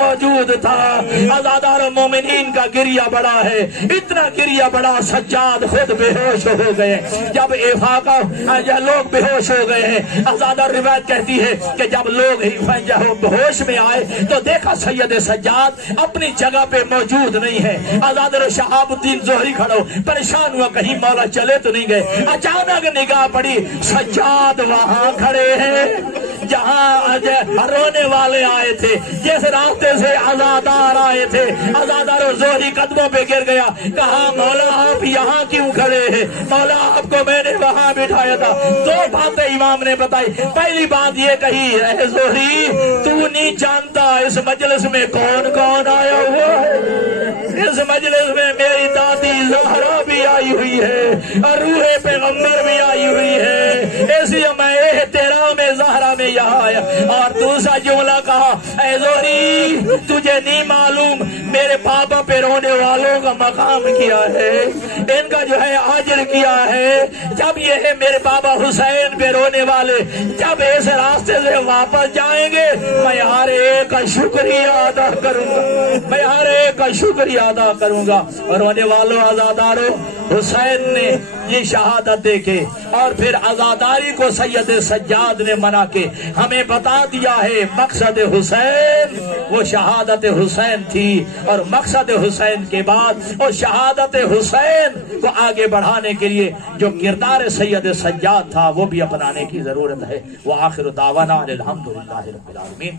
موجود تھا، عزادار مومنین کا گریہ بڑا ہے، اتنا گریہ بڑا سجاد خود بے ہوش ہو گئے جب افاقہ لوگ بے ہوش ہو گئے ہیں۔ عزادار روایت کہتی ہے کہ جب لوگ ہوش میں آئے تو دیکھا سید سجاد اپنی جگہ پہ موجود نہیں ہے۔ عزادار شہاب الدین زہری کھڑو پریشان ہوا کہیں مولا چلے تو نہیں گئے۔ اچانک نگاہ پڑی سجاد وہاں کھڑے ہیں جہاں رونے والے آئے تھے، جس راستے سے عزادار آئے تھے۔ عزادار زہری قدموں پہ گر گیا، کہا مولا آپ یہاں کیوں کھڑے ہیں؟ مولا آپ کو میں نے وہاں بٹھایا تھا۔ دو باتیں امام نے بتائی۔ پہلی بات یہ کہی، اے زہری تو نہیں جانتا اس مجلس میں کون کون آیا ہوا ہے؟ اس مجلس میں میری دادی زہرا بھی آئی ہوئی ہے اور روح پیغمبر بھی آئی ہوئی ہے، اس لیے میں احترام زہرا میں یہاں آیا۔ اور دوسرا جملہ کہا، اے زہری تجھے نہیں معلوم میرے پاپا پہ رونے والوں کا مقام کیا ہے، ان کا جو ہے اجر کیا ہے۔ جب یہ ہے میرے بابا حسین پہ رونے والے جب اس راستے سے واپس جائیں گے، میں ہر ایک کا شکریہ ادا کروں گا، میں ہر ایک کا شکریہ ادا کروں گا۔ رونے والوں عزاداروں، حسین نے یہ شہادت دے کے اور پھر عزاداری کو سید سجاد نے منا کے ہمیں بتا دیا ہے مقصد حسین وہ شہادت حسین تھی، اور مقصد حسین کے بعد اور شہادت حسین کو آگے بڑھانے کے لیے جو کردار سید سجاد تھا وہ بھی اپنانے کی ضرورت ہے۔ وآخر دعوانا الحمدللہ رب العالمین۔